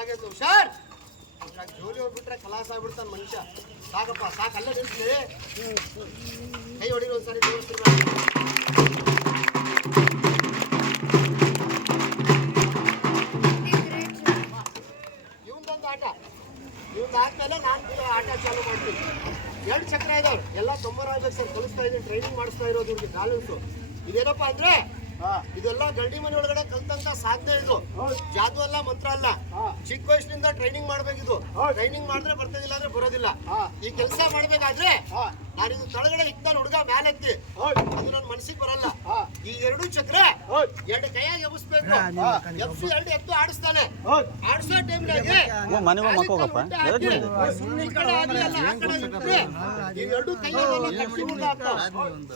ಇದ್ರಾಗೆ ಹುಷಾರ್. ಇದ್ರಾಗ ಜೋಲಿ ಹೋಗ್ಬಿಟ್ರೆ ಕಲಾಸ ಆಗ್ಬಿಡ್ತಾನೆ ಮನುಷ್ಯ. ಸಾಕಪ್ಪ ಸಾಕು, ಅಲ್ಲೇ ನಿಲ್ಸಿ. ಕೈ ಹೊಡಿರಿ ಒಂದ್ಸರಿ ತೋರಿಸ್ತೀವಿ. ಇವಂದೊಂದು ಆಟ, ಇವಂದಾದ್ಮೇಲೆ ನಾನು ಆಟ ಚಾಲು ಮಾಡ್ತೀನಿ. 2 ಚಕ್ರ ಇದಾವ್ರು, ಎಲ್ಲ 90 ಆಗ್ಬೇಕು ಸರ್. ಕಲಿಸ್ತಾ ಇದ್ದೀನಿ, ಟ್ರೈನಿಂಗ್ ಮಾಡಿಸ್ತಾ ಇರೋದು ಇವ್ರಿಗೆ ಕಾಲನ್ಸು. ಇದೇನಪ್ಪ ಅಂದ್ರೆ ಇದೆಲ್ಲ ಗಂಡಿ ಮನೆ ಒಳಗಡೆ ಕಲ್ತಂತ ಸಾಧನೆ. ಇದು ಜಾದು ಅಲ್ಲ, ಮಂತ್ರ ಅಲ್ಲ. ಚಿಕ್ಕ ವಯಸ್ಸಿನಿಂದ ಟ್ರೈನಿಂಗ್ ಮಾಡ್ಬೇಕಿದು. ಟ್ರೈನಿಂಗ್ ಮಾಡಿದ್ರೆ ಬರ್ತದಿಲ್ಲ ಅಂದ್ರೆ ಬರೋದಿಲ್ಲ. ಈ ಕೆಲಸ ಮಾಡ್ಬೇಕಾದ್ರೆ ನಾನು ಇದು ತಳಗಡೆ ಇಕ್ತಾನೆ ಹುಡುಗ ಮ್ಯಾಲೆತ್ತಿ, ಅದು ನನ್ನ ಮನಸ್ಸಿಗೆ ಬರಲ್ಲ. ಈ 2 ಚಕ್ರ 2 ಕೈಯಾಗಿ ಎಬ್ಬಿಸ್ಬೇಕು. ಎಬ್ಸಿ 2 ಎತ್ತು ಆಡಿಸ್ತಾನೆ. ಆಡಿಸೋ ಟೈಮ್ನಾಗೆ ಈ 2 ಕೈಯಲ್ಲೆಲ್ಲ ಕಟ್ಟಿ ಮುಂದೆ ಹಾಕ್ತಾವ.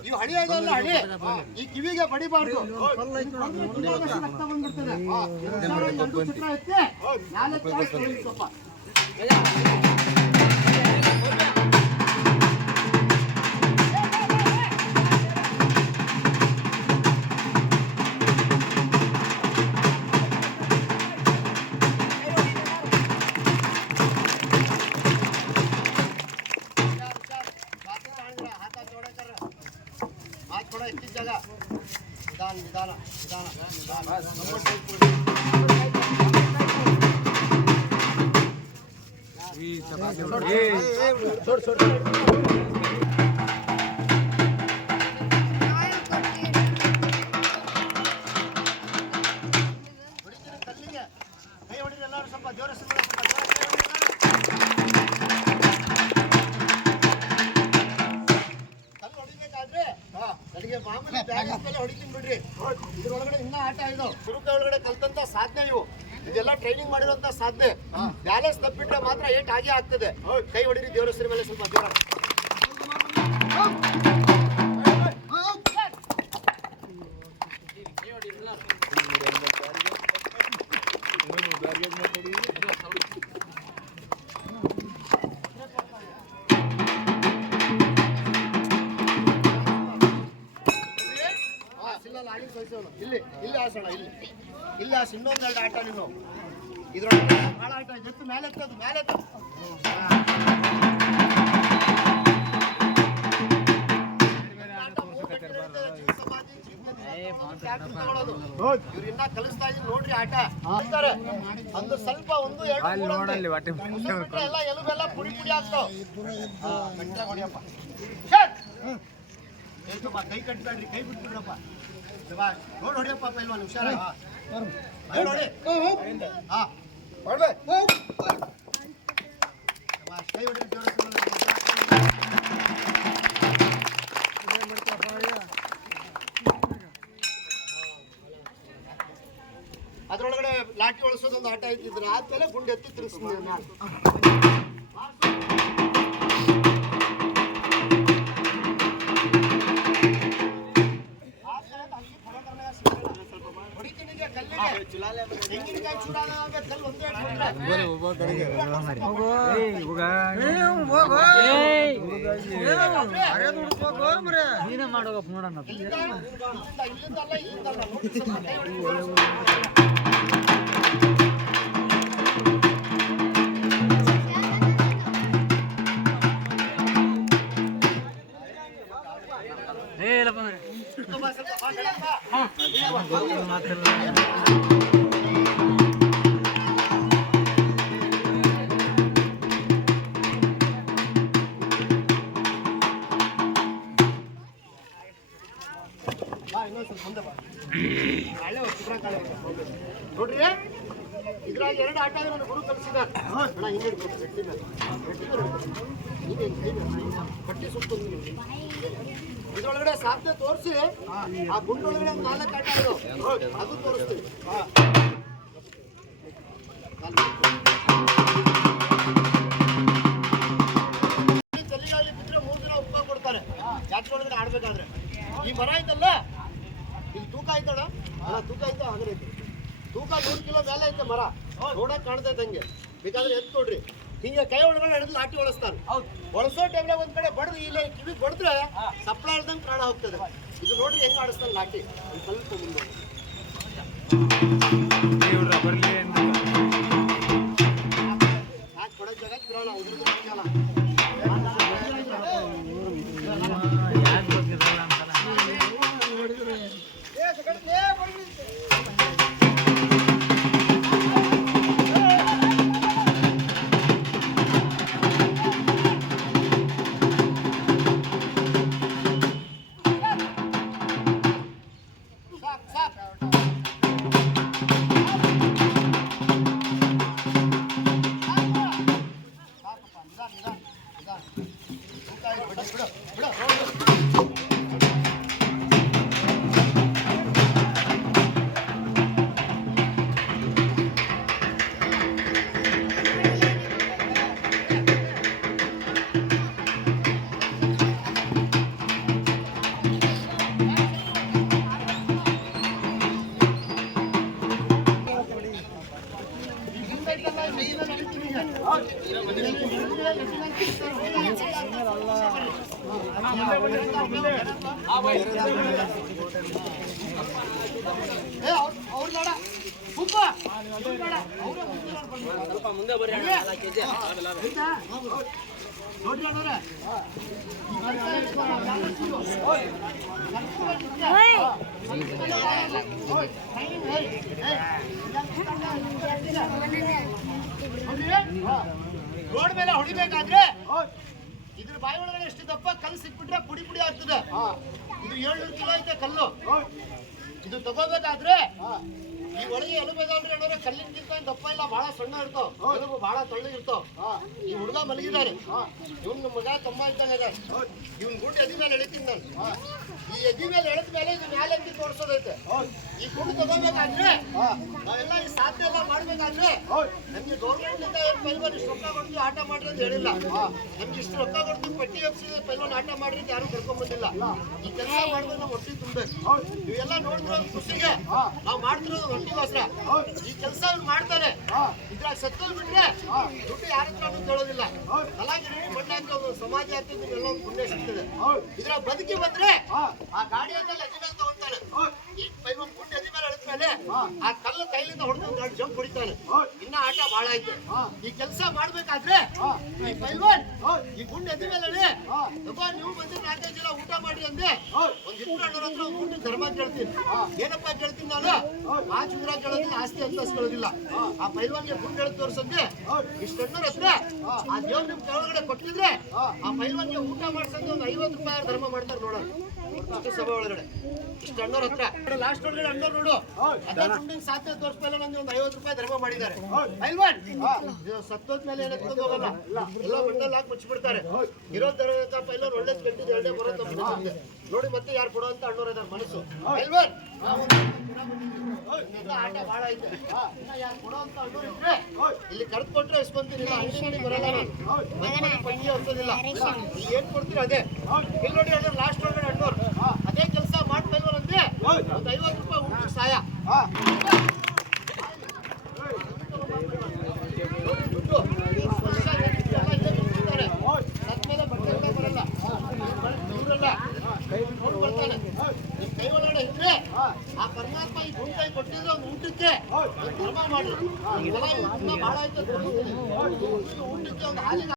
ಇವು ಹಳಿ ಅದಲ್ಲ, ಹಳಿ ಈ ಕಿವಿಗೆ ಬಡಿಬಾರ್ದು. ರಕ್ತ ಬಂದ್ಬಿಡ್ತದೆ. 2 ಚಕ್ರ ಎತ್ತಿ ಮ್ಯಾಲೆತ್ತಿ ಸ್ವಲ್ಪ निदान निदान छोड़ छोड़ कई ಹೊಡಿ ಎಲ್ಲರೂ ಸ್ವಲ್ಪ ಜೋರಾಗಿ ನನಗೆ ಮಾಮೂಲಿ ಬ್ಯಾಲೆನ್ಸ್ ಮೇಲೆ ಹೊಡಿತೀನಿ ಬಿಡ್ರಿ. ಇದ್ರೊಳಗಡೆ ಇನ್ನ ಆಟ ಇದು ಸುರುಕ ಒಳಗಡೆ ಕಲ್ತಂತ ಸಾಧನೆ ಇವು. ಇದೆಲ್ಲ ಟ್ರೈನಿಂಗ್ ಮಾಡಿರುವಂತ ಸಾಧನೆ. ಬ್ಯಾಲೆನ್ಸ್ ತಪ್ಪಿಟ್ರೆ ಮಾತ್ರ ಏಟ್ ಆಗೇ ಆಗ್ತದೆ. ಕೈ ಹೊಡಿರಿ ದೇವರ ಹೆಸರು ಮೇಲೆ ಸ್ವಲ್ಪ ಜೋರ. ಇಲ್ಲಿ ಇಲ್ಲಿ ಆಸೋಣ, ಇಲ್ಲಿ ಆಸು. ಇನ್ನೊಂದೆರಡು ಆಟ ನೀನು ಇದ್ರೊಳಗೆ ಭಾಳ ಆಟ. ಎತ್ತು ಮೇಲೆ ಎತ್ತದು, ಮೇಲೆ ಎತ್ತದು. ಇವ್ರಿನ್ನ ಕಲಿಸ್ತಾ ಇದೀನಿ ನೋಡ್ರಿ ಆಟ. ಒಂದು ಸ್ವಲ್ಪ 1 2 ಎಲ್ಲ ಎಲುಬೆಲ್ಲ ಪುಡಿ ಪುಡಿ ಆಗ್ತಾವ. ಕೈ ಕಟ್ಬೇಡ್ರಿ, ಕೈ ಬಿಟ್ಬಿಡ್ರಪ್ಪ. ನೋಡಿ ಹೊಡಿಯಪ್ಪ ಪೈಲ್ವಾನ್, ಹುಷಾರಾಗಿ ನೋಡಿ. ಕೈ ಹೊಡಿ. ಅದ್ರೊಳಗಡೆ ಲಾಠಿ ಒಳಸೋದೊಂದು ಆಟ ಐತಿದ್ರೆ ಆದ್ಮೇಲೆ ಗುಂಡು ಎತ್ತಿ ತಿರ್ಸ್ತೀನಿ. ತೆಂಗಿನಕಾಯಿ ಚೂಡಾದ ಕಲ್ಲು ಒಂದೇ ಮಾಡೋಗಪ್ಪ ನೋಡೋಣ. ನೋಡ್ರಿ, ಇದ್ರಾಗ 2 ಆಟ ನನ್ನ ಗುರು ಕಲಿಸಿದಾರೆ. ಕಟ್ಟಿ ಸುಟ್ಟು ಇದ್ರೊಳಗಡೆ ಸಾಧ್ಯ ತೋರಿಸಿ ಆ ಗುಂಡೊಳಗಡೆ 4 ಆಟ ಇದಾವೆ, ಅದು ತೋರಿಸ್ತೀವಿ. ತಲೆಗಾಲಿ ಬಿದ್ರೆ 3 ದಿನ ಉಪ್ಪ ಕೊಡ್ತಾರೆ ಜಾತ್ರೆ ಒಳಗಡೆ ಆಡ್ಬೇಕಾದ್ರೆ. ಈ ಮರ ಐತಲ್ಲ, ಇಲ್ಲಿ ತೂಕ ಐತಣ, ತೂಕ ಐತೆ ಹಾಗೆ ತೂಕ 100 ಕಿಲೋ ಮೇಲೆ ಐತೆ ಮರ. ನೋಡಕ್ ಕಾಣ್ತೈತೆ ಹಂಗೆ. ಬೇಕಾದ್ರೆ ಎತ್ತು ನೋಡ್ರಿ, ಹಿಂಗೆ ಕೈ ಒಳಗಡೆ ಹಿಡಿದು ಲಾಠಿ ಒಳಸ್ತಾನೆ. ಒಳಸೋ ಟೈಮ್ನಾಗ ಒಂದ್ ಕಡೆ ಬಡ್ದು ಇಲ್ಲ ಕಿವಿಗೆ ಬಡಿದ್ರೆ ಸಪ್ಳ ಆಡ್ದಂಗೆ ಪ್ರಾಣ ಹೋಗ್ತದೆ. ಇದು ನೋಡ್ರಿ ಹೆಂಗ್ ಆಡಿಸ್ತಾನೆ ಲಾಠಿ. ಸ್ವಲ್ಪ ಮುಂದೆ ಮುಂದೆ ಬರ್ರಿ ನೋಡ್ರಿ ಅಣ್ಣವ್ರೆ ರೋಡ್ ಮೇಲೆ ಹೊಡಿಬೇಕಾದ್ರೆ ಇದ್ರ ಬಾಯಿ ಒಳಗಡೆ ಎಷ್ಟು ದಪ್ಪ ಕಲ್ಲು ಸಿಕ್ಬಿಟ್ರೆ ಪುಡಿ ಪುಡಿ ಆಗ್ತದೆ. ಇದು 700 ಕಿಲೋ ಐತೆ ಕಲ್ಲು. ಇದು ತಗೋಬೇಕಾದ್ರೆ ಈ ಒಳಗೆ ಎಲುಬೆದಲ್ರಿ ಅಣ್ಣವ್ರೆ ಕಲ್ಲಿನಕ್ಕಿಂತ ದಪ್ಪ ಇಲ್ಲ, ಬಹಳ ಸಣ್ಣ ಇರ್ತಾವ, ಎಲುಬು ಬಹಳ ತಳ್ಳಗೆ ಇರ್ತಾವ. ಈ ಹುಡುಗ ಮಲಗಿದ್ದಾರೆ, ಇವ್ನ ಮಗ ತಮ್ಮ ಇದ್ದಂಗೆ ಇದ್ದಾರೆ. ಇವ್ನ ಗುಂಡು ಎದಿ ಮೇಲೆ ಎಳಿತೀನಿ ನಾನು. ಈ ಎದಿ ಮೇಲೆ ಎಳೆದ ಮೇಲೆ ಇದು ಮ್ಯಾಲೆ ಎತ್ತಿ ತೋರಿಸೋದೈತೆ. ಈ ಗುಂಡು ತಗೋಬೇಕಾದ್ರೆ ನಾವೆಲ್ಲ ಈ ಸಾಧ್ಯ ಎಲ್ಲ ಮಾಡ್ಬೇಕಾದ್ರೆ ನಮ್ಗೆ ಗೌರ್ಮೆಂಟ್ ಇಂದ ಪೈಲ್ವಾನ್ ಇಷ್ಟು ರೊಕ್ಕ ಕೊಡ್ತೀವಿ ಆಟ ಮಾಡ್ರಿ ಅಂತ ಹೇಳಿಲ್ಲ. ನಮ್ಗೆ ಇಷ್ಟು ರೊಕ್ಕ ಕೊಡ್ತೀವಿ ಪಟ್ಟಿ ಹಬ್ಸಿದ್ರೆ ಪೈಲ್ವಾನ್ ಆಟ ಮಾಡ್ರಿ ಅಂತ ಯಾರು ಕರ್ಕೊಂಡ್ ಬಂದಿಲ್ಲ. ಈ ಕೆಲಸ ಮಾಡಿದ್ರೆ ನಾವು ಹೊಟ್ಟಿ ತುಂಬೇಕು. ಇವೆಲ್ಲ ನೋಡಿದ್ರೆ ಒಂದು ಖುಷಿಗೆ ನಾವು ಮಾಡ್ತಿರೋದು ಹೊಟ್ಟಿಗೋಸ್ಕರ. ಈ ಕೆಲಸ ಇವ್ರು ಮಾಡ್ತಾರೆ, ಇದ್ರಾಗ ಸತ್ತೋದ್ ಬಿಟ್ರೆ ದುಡ್ಡು ಯಾರ ಹತ್ರ ಕೇಳೋದಿಲ್ಲ. ಕಲಾಗಿರಿ ಮಣ್ಣಾಕ ಸಮಾಜ ಆಗ್ತದೆ, ಎಲ್ಲ ಒಂದು ಪುಣ್ಯ ಸಿಗ್ತದೆ. ಇದ್ರ ಬದುಕಿ ಬಂದ್ರೆ ಆ ಗಾಡಿ ಅಂತ ಎದಿ ಮೇಲೆ ತಗೊಂತಾನೆ. ಈ ಪೈಲ್ವಾನ್ ಗುಂಡು ಎದಿ ಮೇಲೆ ಎಳೆದ್ಮೇಲೆ ಆ ಕಲ್ಲು ಕೈಲಿಂದ ಹೊಡೆದು ಒಂದು ಜಂಪ್ ಹೊಡಿತಾನೆ. ಇನ್ನ ಆಟ ಬಹಳ ಐತೆ. ಈ ಕೆಲಸ ಮಾಡ್ಬೇಕಾದ್ರೆ ಈ ಪೈಲ್ವಾನ್ ಈ ಗುಂಡು ಎದಿ ಮೇಲೆ ನೀವು ಬಂದ್ರೆ 4-5 ಜನ ಊಟ ಮಾಡಿ ಅಂದ್ರೆ ಒಂದ್ 200 ಹತ್ರ ಒಂದು ಗುಂಡು ಧರ್ಮ ಕೇಳ್ತೀನಿ. ಏನಪ್ಪಾ ಕೇಳ್ತೀನಿ ನಾನು, ಆ ಚಂದ್ರ ಕೇಳೋದಿಲ್ಲ, ಆಸ್ತಿ ಅಂತ ಕೇಳೋದಿಲ್ಲ. ಆ ಪೈಲ್ವಾನ್ಗೆ ಗುಂಡು ಎಳೆದು ತೋರಿಸಂದ್ರೆ ಇಷ್ಟಣ್ಣರ ಹತ್ರ ಆ ದೇವ್ರ ನಿಮ್ ಕೆಳಗಡೆ ಕೊಟ್ಟಿದ್ರೆ ಆ ಪೈಲ್ವಾನ್ಗೆ ಊಟ ಮಾಡ್ಸಂದ್ರೆ ಒಂದು 50 ರೂಪಾಯಿ ಧರ್ಮ ಮಾಡ್ತಾರೆ ನೋಡೋಣ. ಇಷ್ಟು ಸಭೆ ಒಳಗಡೆ ಇಷ್ಟು ಅಣ್ಣವ್ರ ಹತ್ರ ಲಾಸ್ಟ್ ಒಳಗಡೆ ಅಣ್ಣವ್ರು ನೋಡು ಅದೇ ಗುಂಡಿನ ಸಾಧ್ಯ ತೋರಿಸ್ಮೇಲೆ ನಂಗೆ ಒಂದು 50 ರೂಪಾಯಿ ಧರ್ಮ ಮಾಡಿದ್ದಾರೆ. ಪೈಲ್ವಾನ್ ಸತ್ತೋದ್ಮೇಲೆ ಏನಕ್ಕೆ ಹೋಗಲ್ಲ, ಎಲ್ಲ ಮಣ್ಣಲ್ಲಿ ಹಾಕಿ ಮುಚ್ಚಿಬಿಡ್ತಾರೆ. ಇರೋ ತರ ಪೈಲ್ವಾನ್ ಒಳ್ಳೆ ಕೆಟ್ಟಿದ್ದು ಎರಡೇ ಬರೋ ತಪ್ಪು ನೋಡಿ ಮತ್ತೆ ಯಾರು ಕೊಡೋ ಅಂತ ಅಣ್ಣವ್ರ ಇದಾರೆ ಮನಸ್ಸು. ಪೈಲ್ವಾನ್ ಆಟ ಬಹಳ ಐತೆ, ಯಾರು ಕೊಡೋ ಅಂತ ಅಣ್ಣವ್ರು ಇದ್ರೆ ಇಲ್ಲಿ ಕರೆದು ಕೊಟ್ರೆ ಇಸ್ಕೊಂತೀನಿ, ಅಂಗಡಿ ಬರಲ್ಲ ನಾನು ಪಟ್ಟಿ ಹೊರ್ಸೋದಿಲ್ಲ. ಏನ್ ಕೊಡ್ತೀರ ಅದೇ ಇಲ್ಲಿ ನೋಡಿ ಅಣ್ಣವ್ರು ಲಾಸ್ಟ್ ಒಳಗಡೆ ಅಣ್ಣವ್ರು ಅದೇ ಕೆಲಸ ಮಾಡ್ಪೈಲ್ವಾನ್ ಅಂದ್ರೆ ಒಂದು 50 ರೂಪಾಯಿ ಊಟಕ್ಕೆ ಸಹಾಯ. ಸತ್ಮೇಲೆ ಬಟ್ಟೆ ಬರಲ್ಲ, ಇವರೆಲ್ಲ ಕೊಡ್ತಾನೆ. ನಿಮ್ ಕೈ ಒಳಗಡೆ ಇದ್ರೆ ಆ ಪರಮಾತ್ಮ ಈ ಗುಂಡು ಕೈ ಕೊಟ್ಟಿದ್ರೆ ಒಂದು ಊಟಕ್ಕೆ ಧರ್ಮ ಮಾಡ್ರಿ. ಬಹಳ ಆಯ್ತು ಊಟಕ್ಕೆ ಒಂದು ಹಾಲಿಗೆ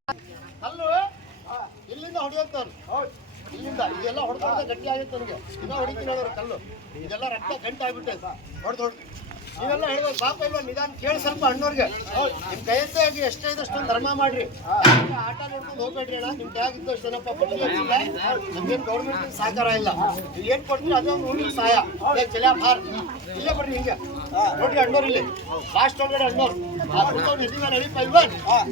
ಕಲ್ಲು ಇಲ್ಲಿಂದ ಹೊಡೆಯೋದು ಇಲ್ಲಿಂದ ಇದೆಲ್ಲ ಹೊಡೆದ ಗಟ್ಟಿ ಆಗಿತ್ತು ನನಗೆ. ಇನ್ನ ಹೊಡಿತೀನಿ ಅವ್ರ ಕಲ್ಲು, ಇದೆಲ್ಲ ರಕ್ತ ಗಂಟು ಆಗ್ಬಿಟ್ಟೆ ಹೊಡೆದು ನೀವೆಲ್ಲ ಹೇಳ್ಬೋದು ಬಾಪ ಇಲ್ವಾ ನಿಧಾನ ಕೇಳಿ ಸ್ವಲ್ಪ ಅಣ್ಣವ್ರಿಗೆ ನಿಮ್ ಕೈಯಿಂದ ಎಷ್ಟೇ ಇದ್ದಷ್ಟೊಂದು ಧರ್ಮ ಮಾಡ್ರಿ. ಆಟ ನೋಡ್ಕೊಂಡು ಹೋಗ್ಬೇಡ್ರಿ ಅಣ್ಣ, ನಿಮ್ ಕೈಯಾಗಿದ್ದು ಅಷ್ಟು ಜನಪ್ಪ ಪಟ್ಟಿಲ್ಲ, ನಮ್ಗೇನು ಗೌರ್ಮೆಂಟ್ ಸಹಕಾರ ಇಲ್ಲ. ನೀವು ಏನ್ ಕೊಡ್ತೀರಿ ಅದೇ ಒಂದು ಊರಿಗೆ ಸಹಾಯ. ಚಲ ಬಾರ್ ಇಲ್ಲೇ ಬರ್ರಿ ಹಿಂಗೆ ನೋಡ್ರಿ ಅಣ್ಣವ್ರು ಇಲ್ಲಿ ಲಾಸ್ಟ್ ಒಳಗಡೆ ಅಣ್ಣವ್ರು ನೆದಿ ಮೇಲೆ ಎಳಿಪ ಇಲ್ವಾ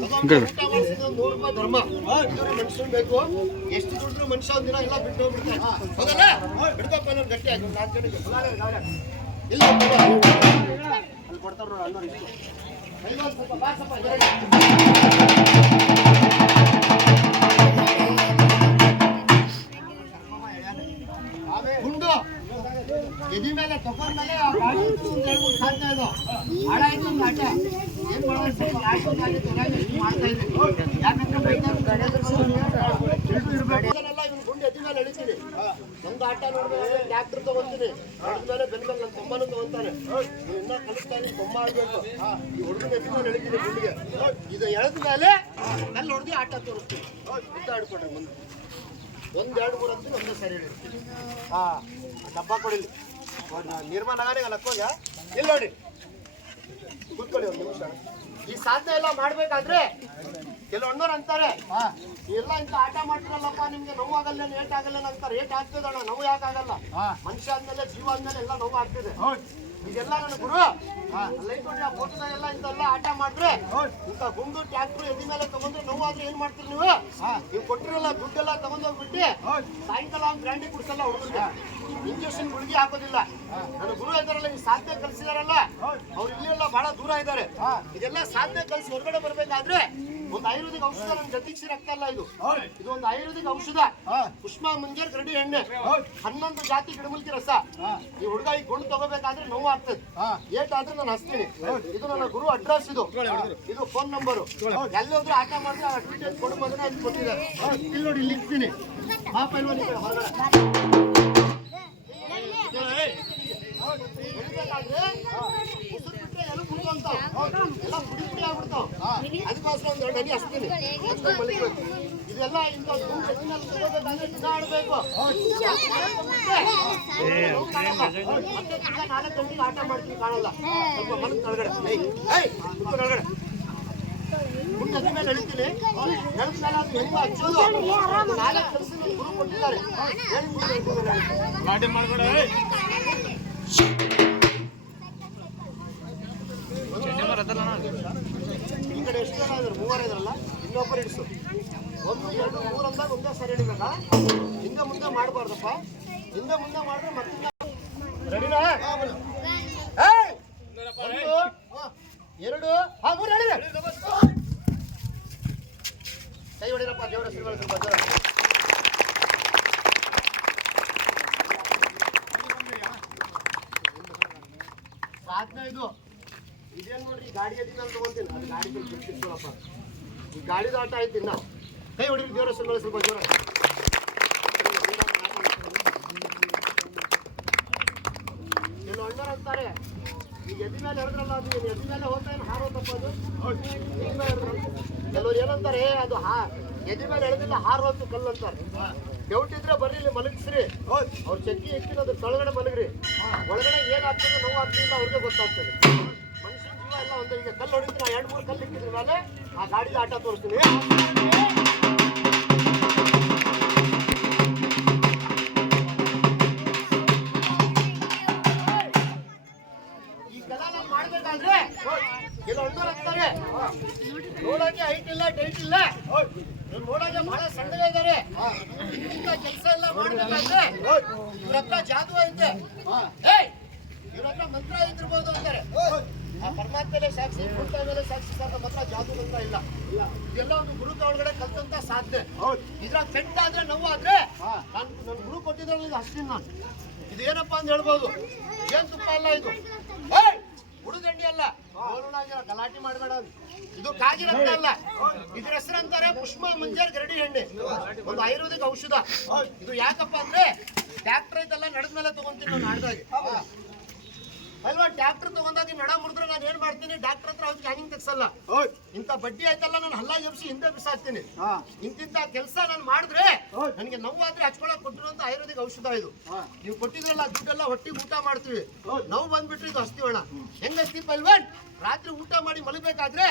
ಊಟ ಮಾಡಿಸಿದ ಒಂದು 100 ರೂಪಾಯಿ ಧರ್ಮ. ಮನುಷ್ಯನ್ ಬೇಕು, ಎಷ್ಟು ದುಡ್ಡು ಮನುಷ್ಯ ಒಂದಿನ ಎಲ್ಲ ಬಿಟ್ಟು ಹೋಗ್ಬಿಡ್ತಾರೆ. ಹೌದಲ್ಲ ಬಿಡ್ತಪ್ಪ ಅನ್ನೋದು ಗಟ್ಟಿ ಆಗಿ 4 ಜನಕ್ಕೆ ಇಲ್ಲ ಅಲ್ಲಿ ಕೊಡ್ತಾರ ನೋಡಿ ಅಣ್ಣವ್ರು. ಇಷ್ಟು ಸ್ವಲ್ಪ ಬಾಸಪ್ಪ ಗುಂಡು ಎದಿ ಮೇಲೆ ತಗೊಂಡ್ಮೇಲೆ ಆ ಗಾಡಿ ಒಂದು 2-3 ಸಾಧ್ಯ ಇದು ಹಾಳ ಆಯ್ತು ಒಂದು ಆಟ. ಏನ್ ಮಾಡೋದು ಮಾಡ್ತಾ ಇದ್ದೀನಿ, ಯಾಕಂದ್ರೆ ಇವ್ನು ಗುಂಡು ಎದಿ ಮೇಲೆ ಎಳಿತೀನಿ. ನಮ್ದು ಆಟ ನೋಡ್ಬೇಕು, ಟ್ಯಾಕ್ಟರ್ ತಗೊಂತೀನಿ, ಮೇಲೆ ಬೆನ್ಮೇಲೆ ನನ್ನ ತಮ್ಮನೂ ತಗೊಂತಾನೆ. ಇನ್ನ ಕಲಿಸ್ತಾ ಇದ್ದೀನಿ, ಬೊಮ್ಮ ಆಗ್ಬೇಕು. ಈ ಹುಡುಗನ ಎದಿ ಮೇಲೆ ಎಳಿತೀನಿ ಗುಂಡಿಗೆ. ಇದು ಎಳೆದ ಮೇಲೆ ಅಲ್ಲಿ ಹೊಡೆದು ಆಟ ತೋರಿಸ್ತೀನಿ. ಉದ್ದ ಆಡ್ಕೊಡ್ರಿ ಮುಂದೆ 1-2-3 ಅಂತೀನಿ ಒಂದೇ ಸರಿ ಹೇಳಿರ್ತೀನಿ. ಡಬ್ಬ ಕೊಡಿಲಿ ನಿರ್ಮಾಣ ಲಕ್ಕೋಗ ಇಲ್ಲಿ ನೋಡಿ ಕೂತ್ಕೊಳ್ಳಿ ಒಂದು ನಿಮಿಷ. ಈ ಸಾಧನೆ ಎಲ್ಲ ಮಾಡ್ಬೇಕಾದ್ರೆ ಕೆಲವು ಅಣ್ಣವ್ರು ಅಂತಾರೆ ಎಲ್ಲ ಇಂತ ಆಟ ಮಾಡ್ತಿರಲ್ಲಪ್ಪ ನಿಮ್ಗೆ ನೋವು ಆಗಲ್ಲ, ಏಟ್ ಆಗಲ್ಲ ಅಂತಾರೆ. ಏಟ್ ಆಗ್ತದೆ ಅಣ್ಣ, ನೋವು ಯಾಕೆ ಆಗಲ್ಲ? ಮನುಷ್ಯ ಆದ್ಮೇಲೆ ಜೀವ ಆದ್ಮೇಲೆ ಎಲ್ಲ ನೋವು ಆಗ್ತದೆ. ಇದೆಲ್ಲ ನನ್ನ ಗುರು ಲೈಟ್ ನೋಡಿ ಆ ಫೋಟೋದಾಗೆಲ್ಲ ಇಂತೆಲ್ಲ ಆಟ ಮಾಡಿದ್ರೆ ಇಂಥ ಗುಂಡು ಟ್ಯಾಕ್ಟ್ರು ಎದಿ ಮೇಲೆ ತಗೊಂಡ್ರೆ ನೋವು ಆದ್ರೆ ಏನ್ ಮಾಡ್ತೀರಿ ನೀವು? ನೀವು ಕೊಟ್ಟಿರಲ್ಲ ದುಡ್ಡೆಲ್ಲ ತಗೊಂಡೋಗ್ಬಿಟ್ಟು ಸಾಯಂಕಾಲ ಒಂದು ಬ್ರ್ಯಾಂಡಿ ಕುಡಿಸಲ್ಲ ಹುಡುಗರಿಗೆ, ಇಂಜೆಕ್ಷನ್ ಗುಳಿಗೆ ಹಾಕೋದಿಲ್ಲ. ನನ್ನ ಗುರು ಇದ್ದಾರಲ್ಲ ಈ ಸಾಧನೆ ಕಲಿಸಿದಾರಲ್ಲ ಅವ್ರು ಇಲ್ಲೆಲ್ಲ ಬಹಳ ದೂರ ಇದ್ದಾರೆ. ಇದೆಲ್ಲ ಸಾಧನೆ ಕಲಿಸಿ ಹೊರಗಡೆ ಬರ್ಬೇಕಾದ್ರೆ ಒಂದು ಆಯುರ್ವೇದಿಕ್ ಔಷಧ ನನ್ ಜೊತೆಗೆ ಸೇರಾಗ್ತಲ್ಲ. ಇದು ಒಂದು ಆಯುರ್ವೇದಿಕ್ ಔಷಧ, ಪುಷ್ಪ ಮುಂಜಾನೆ ಗರಡಿ ಎಣ್ಣೆ, 11 ಜಾತಿ ಗಿಡಮೂಲಿಕೆ ರಸ. ಈ ಹುಡುಗ ಈ ಗುಂಡು ತಗೋಬೇಕಾದ್ರೆ ನೋವು ಆಗ್ತದೆ, ಏಟಾದ್ರೆ ನಾನು ಹಚ್ತೀನಿ. ಇದು ನನ್ನ ಗುರು ಅಡ್ರೆಸ್, ಇದು ಫೋನ್ ನಂಬರು. ಎಲ್ಲೋದ್ರೂ ಆಟ ಮಾಡಿದ್ರೆ ಡೀಟೇಲ್ಸ್ ಕೊಡು ಬಂದ್ರೆ ಅದು ಕೊಟ್ಟಿದ್ದಾರೆ. ಇಲ್ಲಿ ನೋಡಿ ಇಲ್ಲಿ ಇರ್ತೀನಿ. ಆ ಪೈಲ್ವಾನ್ ಈ ಕಡೆ ಹೊರಗಡೆ ಉಸಿರು ಬಿಟ್ರೆ ಎಲ್ಲ ಕುಡ್ಕೊಂತಾವ್ ಎಲ್ಲ ಪುಡಿ ಪುಡಿ ಆಗ್ಬಿಡ್ತಾವ್ ಅದಕ್ಕೋಸ್ಕರ ಒಂದು ಎರಡು ಹನಿ ಹಚ್ತೀನಿ ಹಚ್ಕೊಂಡು ಮಲಗಬೇಕು ಇದೆಲ್ಲ ಇಂಥ ತಗೋಬೇಕಾದ್ರೆ ದಿನ ಆಡ್ಬೇಕು ಮತ್ತೆ ದಿನ 4 ಗಂಟೆಗೆ ಆಟ ಮಾಡ್ತೀನಿ ಕಾಣಲ್ಲ ಸ್ವಲ್ಪ ಮಲಗ್ ಕೆಳಗಡೆ ಕೆಳಗಡೆ ಮುಂದೆ ಅದ್ರ ಮೇಲೆ ಎಳಿತೀನಿ ಎಳ್ದ ಮೇಲೆ ಅದು ಹೆಂಗ ಹಚ್ಚೋದು 4 ಕೆಲಸ ಗುರು ಕೊಟ್ಟಿದ್ದಾರೆ ಲಾಟಿ ಮಾಡ್ಬೇಡ ಈ ಕಡೆ ಎಷ್ಟು ಜನ ಇದ್ರು 3 ಇದ್ರಲ್ಲ ಇನ್ನೊಬ್ಬರು ಇಡಿಸು 1 2 3 ಅಂದಾಗ ಒಂದೇ ಸರಿ ಹಿಡಿಬೇಕಾ ಹಿಂದೆ ಮುಂದೆ ಮಾಡಬಾರ್ದಪ್ಪ ಹಿಂದೆ ಮುಂದೆ ಮಾಡಿದ್ರೆ ಮತ್ತೆ ರೆಡಿನಾ 1 2 3 ರೆಡಿ ಕೈ ಹೊಡಿರಪ್ಪ ದೇವರ ಹೆಸರು ಸ್ವಲ್ಪ ಜೋರ ಸಾಧನೆ ಇದು ಇದೇನ್ ನೋಡ್ರಿ ಗಾಡಿ ಅದಿನ ಅಂತ ತಗೊಂತೀನಿ ಅದು ಗಾಡಿ ಬಿಡ್ತಿರ್ತೀವಪ್ಪ ಈ ಗಾಡಿದ ಆಟ ಐತಿ ಇನ್ನ ಕೈ ಹೊಡಿರಿ ದೇವರ ಹೆಸರು ಸ್ವಲ್ಪ ಜೋರ ಕೆಲವು ಅಣ್ಣರು ಅಂತಾರೆ ಈಗ ಎದಿ ಮೇಲೆ ಎರೆದ್ರಲ್ಲ ಅದು ಎದಿ ಮೇಲೆ ಹೋಗ್ತಾ ಏನು ಹಾರೋತಪ್ಪ ಅದು ಕೆಲವ್ರು ಏನಂತಾರೆ ಅದು ಎದಿ ಮೇಲೆ ಎಳೆದಿಲ್ಲ ಹಾರೋತು ಕಲ್ಲು ಅಂತಾರೆ ಡೌಟ್ ಇದ್ರೆ ಬರ್ರಿ ಇಲ್ಲಿ ಮಲಗಿಸ್ರಿ ಅವ್ರ ಚಕ್ಕಿ ಎಕ್ಕಿನ ಅದ್ರ ತಳಗಡೆ ಮಲಗ್ರಿ ಒಳಗಡೆ ಏನಾಗ್ತದೆ ನೋವು ಆಗ್ತಿಲ್ಲ ಅವ್ರಿಗೆ ಗೊತ್ತಾಗ್ತದೆ ಮನುಷ್ಯನ ಜೀವ ಎಲ್ಲ ಒಂದೇ ಈಗ ಕಲ್ಲು ಹೊಡಿದ್ರೆ 2-3 ಕಲ್ಲು ಇಕ್ಕಿದ್ರ ಮೇಲೆ ಆ ಗಾಡಿದ ಆಟ ತೋರಿಸ್ತೀನಿ ಈ ಕಲಾನ ಮಾಡ್ಬೇಕಾದ್ರೆ ಕೆಲವು ಅಣ್ಣರು ಹಾಕ್ತಾರೆ ನೋಡೋಕೆ ಹೈಟ್ ಇಲ್ಲ ಟೈಟ್ ಇಲ್ಲ ನೋಡೋಕೆ ಬಹಳ ಸಣ್ಣಗೆ ಇದ್ದಾರೆ ಇಂಥ ಕೆಲಸ ಎಲ್ಲ ಮಾಡ್ಬೇಕಾದ್ರೆ ಇವ್ರ ಹತ್ರ ಜಾದು ಐತೆ ಇವ್ರ ಹತ್ರ ಮಂತ್ರ ಇದ್ದಿರ್ಬೋದು ಅಂತಾರೆ ಆ ಪರಮಾತ್ಮನೇ ಸಾಕ್ಷಿ ಗುರುತ ಮೇಲೆ ಸಾಕ್ಷಿ ಸರ್ ನಮ್ಮ ಹತ್ರ ಜಾದು ಮಂತ್ರ ಇಲ್ಲ ಇದೆಲ್ಲ ಒಂದು ಗುರುತ ಒಳಗಡೆ ಕಲ್ತಂತ ಸಾಧನೆ ಇದ್ರಾಗ ಪೆಟ್ಟಾದ್ರೆ ನೋವಾದ್ರೆ ನನ್ನ ಗುರು ಕೊಟ್ಟಿದ್ರಲ್ಲಿ ಇದು ಹಸ್ತೀನಿ ನಾನು ಇದೇನಪ್ಪ ಅಂತ ಹೇಳ್ಬೋದು ಏನ್ ತುಪ್ಪ ಅಲ್ಲ ಇದು ಹುಡುಗಂಡಿ ಅಲ್ಲ ಗಲಾಟೆ ಮಾಡಬೇಡ ಇದು ಕಾಗಿ ರಕ್ತ ಅಲ್ಲ ಇದ್ರ ಹೆಸರು ಅಂತಾರೆ ಪುಷ್ಪ ಮಂಜರ್ ಗರಡಿ ಎಣ್ಣೆ ಒಂದು ಆಯುರ್ವೇದಿಕ್ ಔಷಧ ಇದು ಯಾಕಪ್ಪ ಅಂದ್ರೆ ಟ್ಯಾಕ್ಟರ್ ಐತೆಲ್ಲ ನಡೆದ್ಮೇಲೆ ತಗೊಂತೀನಿ ನಾನು ನಾಡ್ದಾಗೆ ಅಲ್ವಾ ಟ್ಯಾಕ್ಟರ್ ತಗೊಂಡಾಗ ನಡ ಮುರಿದ್ರೆ ನಾನು ಏನ್ ಮಾಡ್ತೀನಿ ಡಾಕ್ಟರ್ ಹತ್ರ ಅವ್ರಿಗೆ ಹ್ಯಾಂಗಿಂಗ್ ತೆಗ್ಸಲ್ಲ ಇಂಥ ಬಡ್ಡಿ ಆಯ್ತಲ್ಲ ನಾನು ಹಲ್ಲ ಎಬ್ಸಿ ಹಿಂದೆ ಬಿಸಾಕ್ತೀನಿ ಇಂತಿಂತ ಕೆಲಸ ನಾನು ಮಾಡಿದ್ರೆ ನನಗೆ ನೋವಾದ್ರೆ ಹಚ್ಕೊಳಕ್ ಕೊಟ್ಟಿರುವಂತ ಆಯುರ್ವೇದಿಕ್ ಔಷಧ ಇದು ನೀವು ಕೊಟ್ಟಿದ್ರಲ್ಲ ದುಡ್ಡೆಲ್ಲ ಹೊಟ್ಟಿಗೆ ಊಟ ಮಾಡ್ತೀವಿ ನೋವು ಬಂದ್ಬಿಟ್ರೆ ಇದು ಹಸ್ತೀವಣ್ಣ ಹೆಂಗ ಹಸ್ತಿ ಪಲ್ವನ್ ರಾತ್ರಿ ಊಟ ಮಾಡಿ ಮಲಗಬೇಕಾದ್ರೆ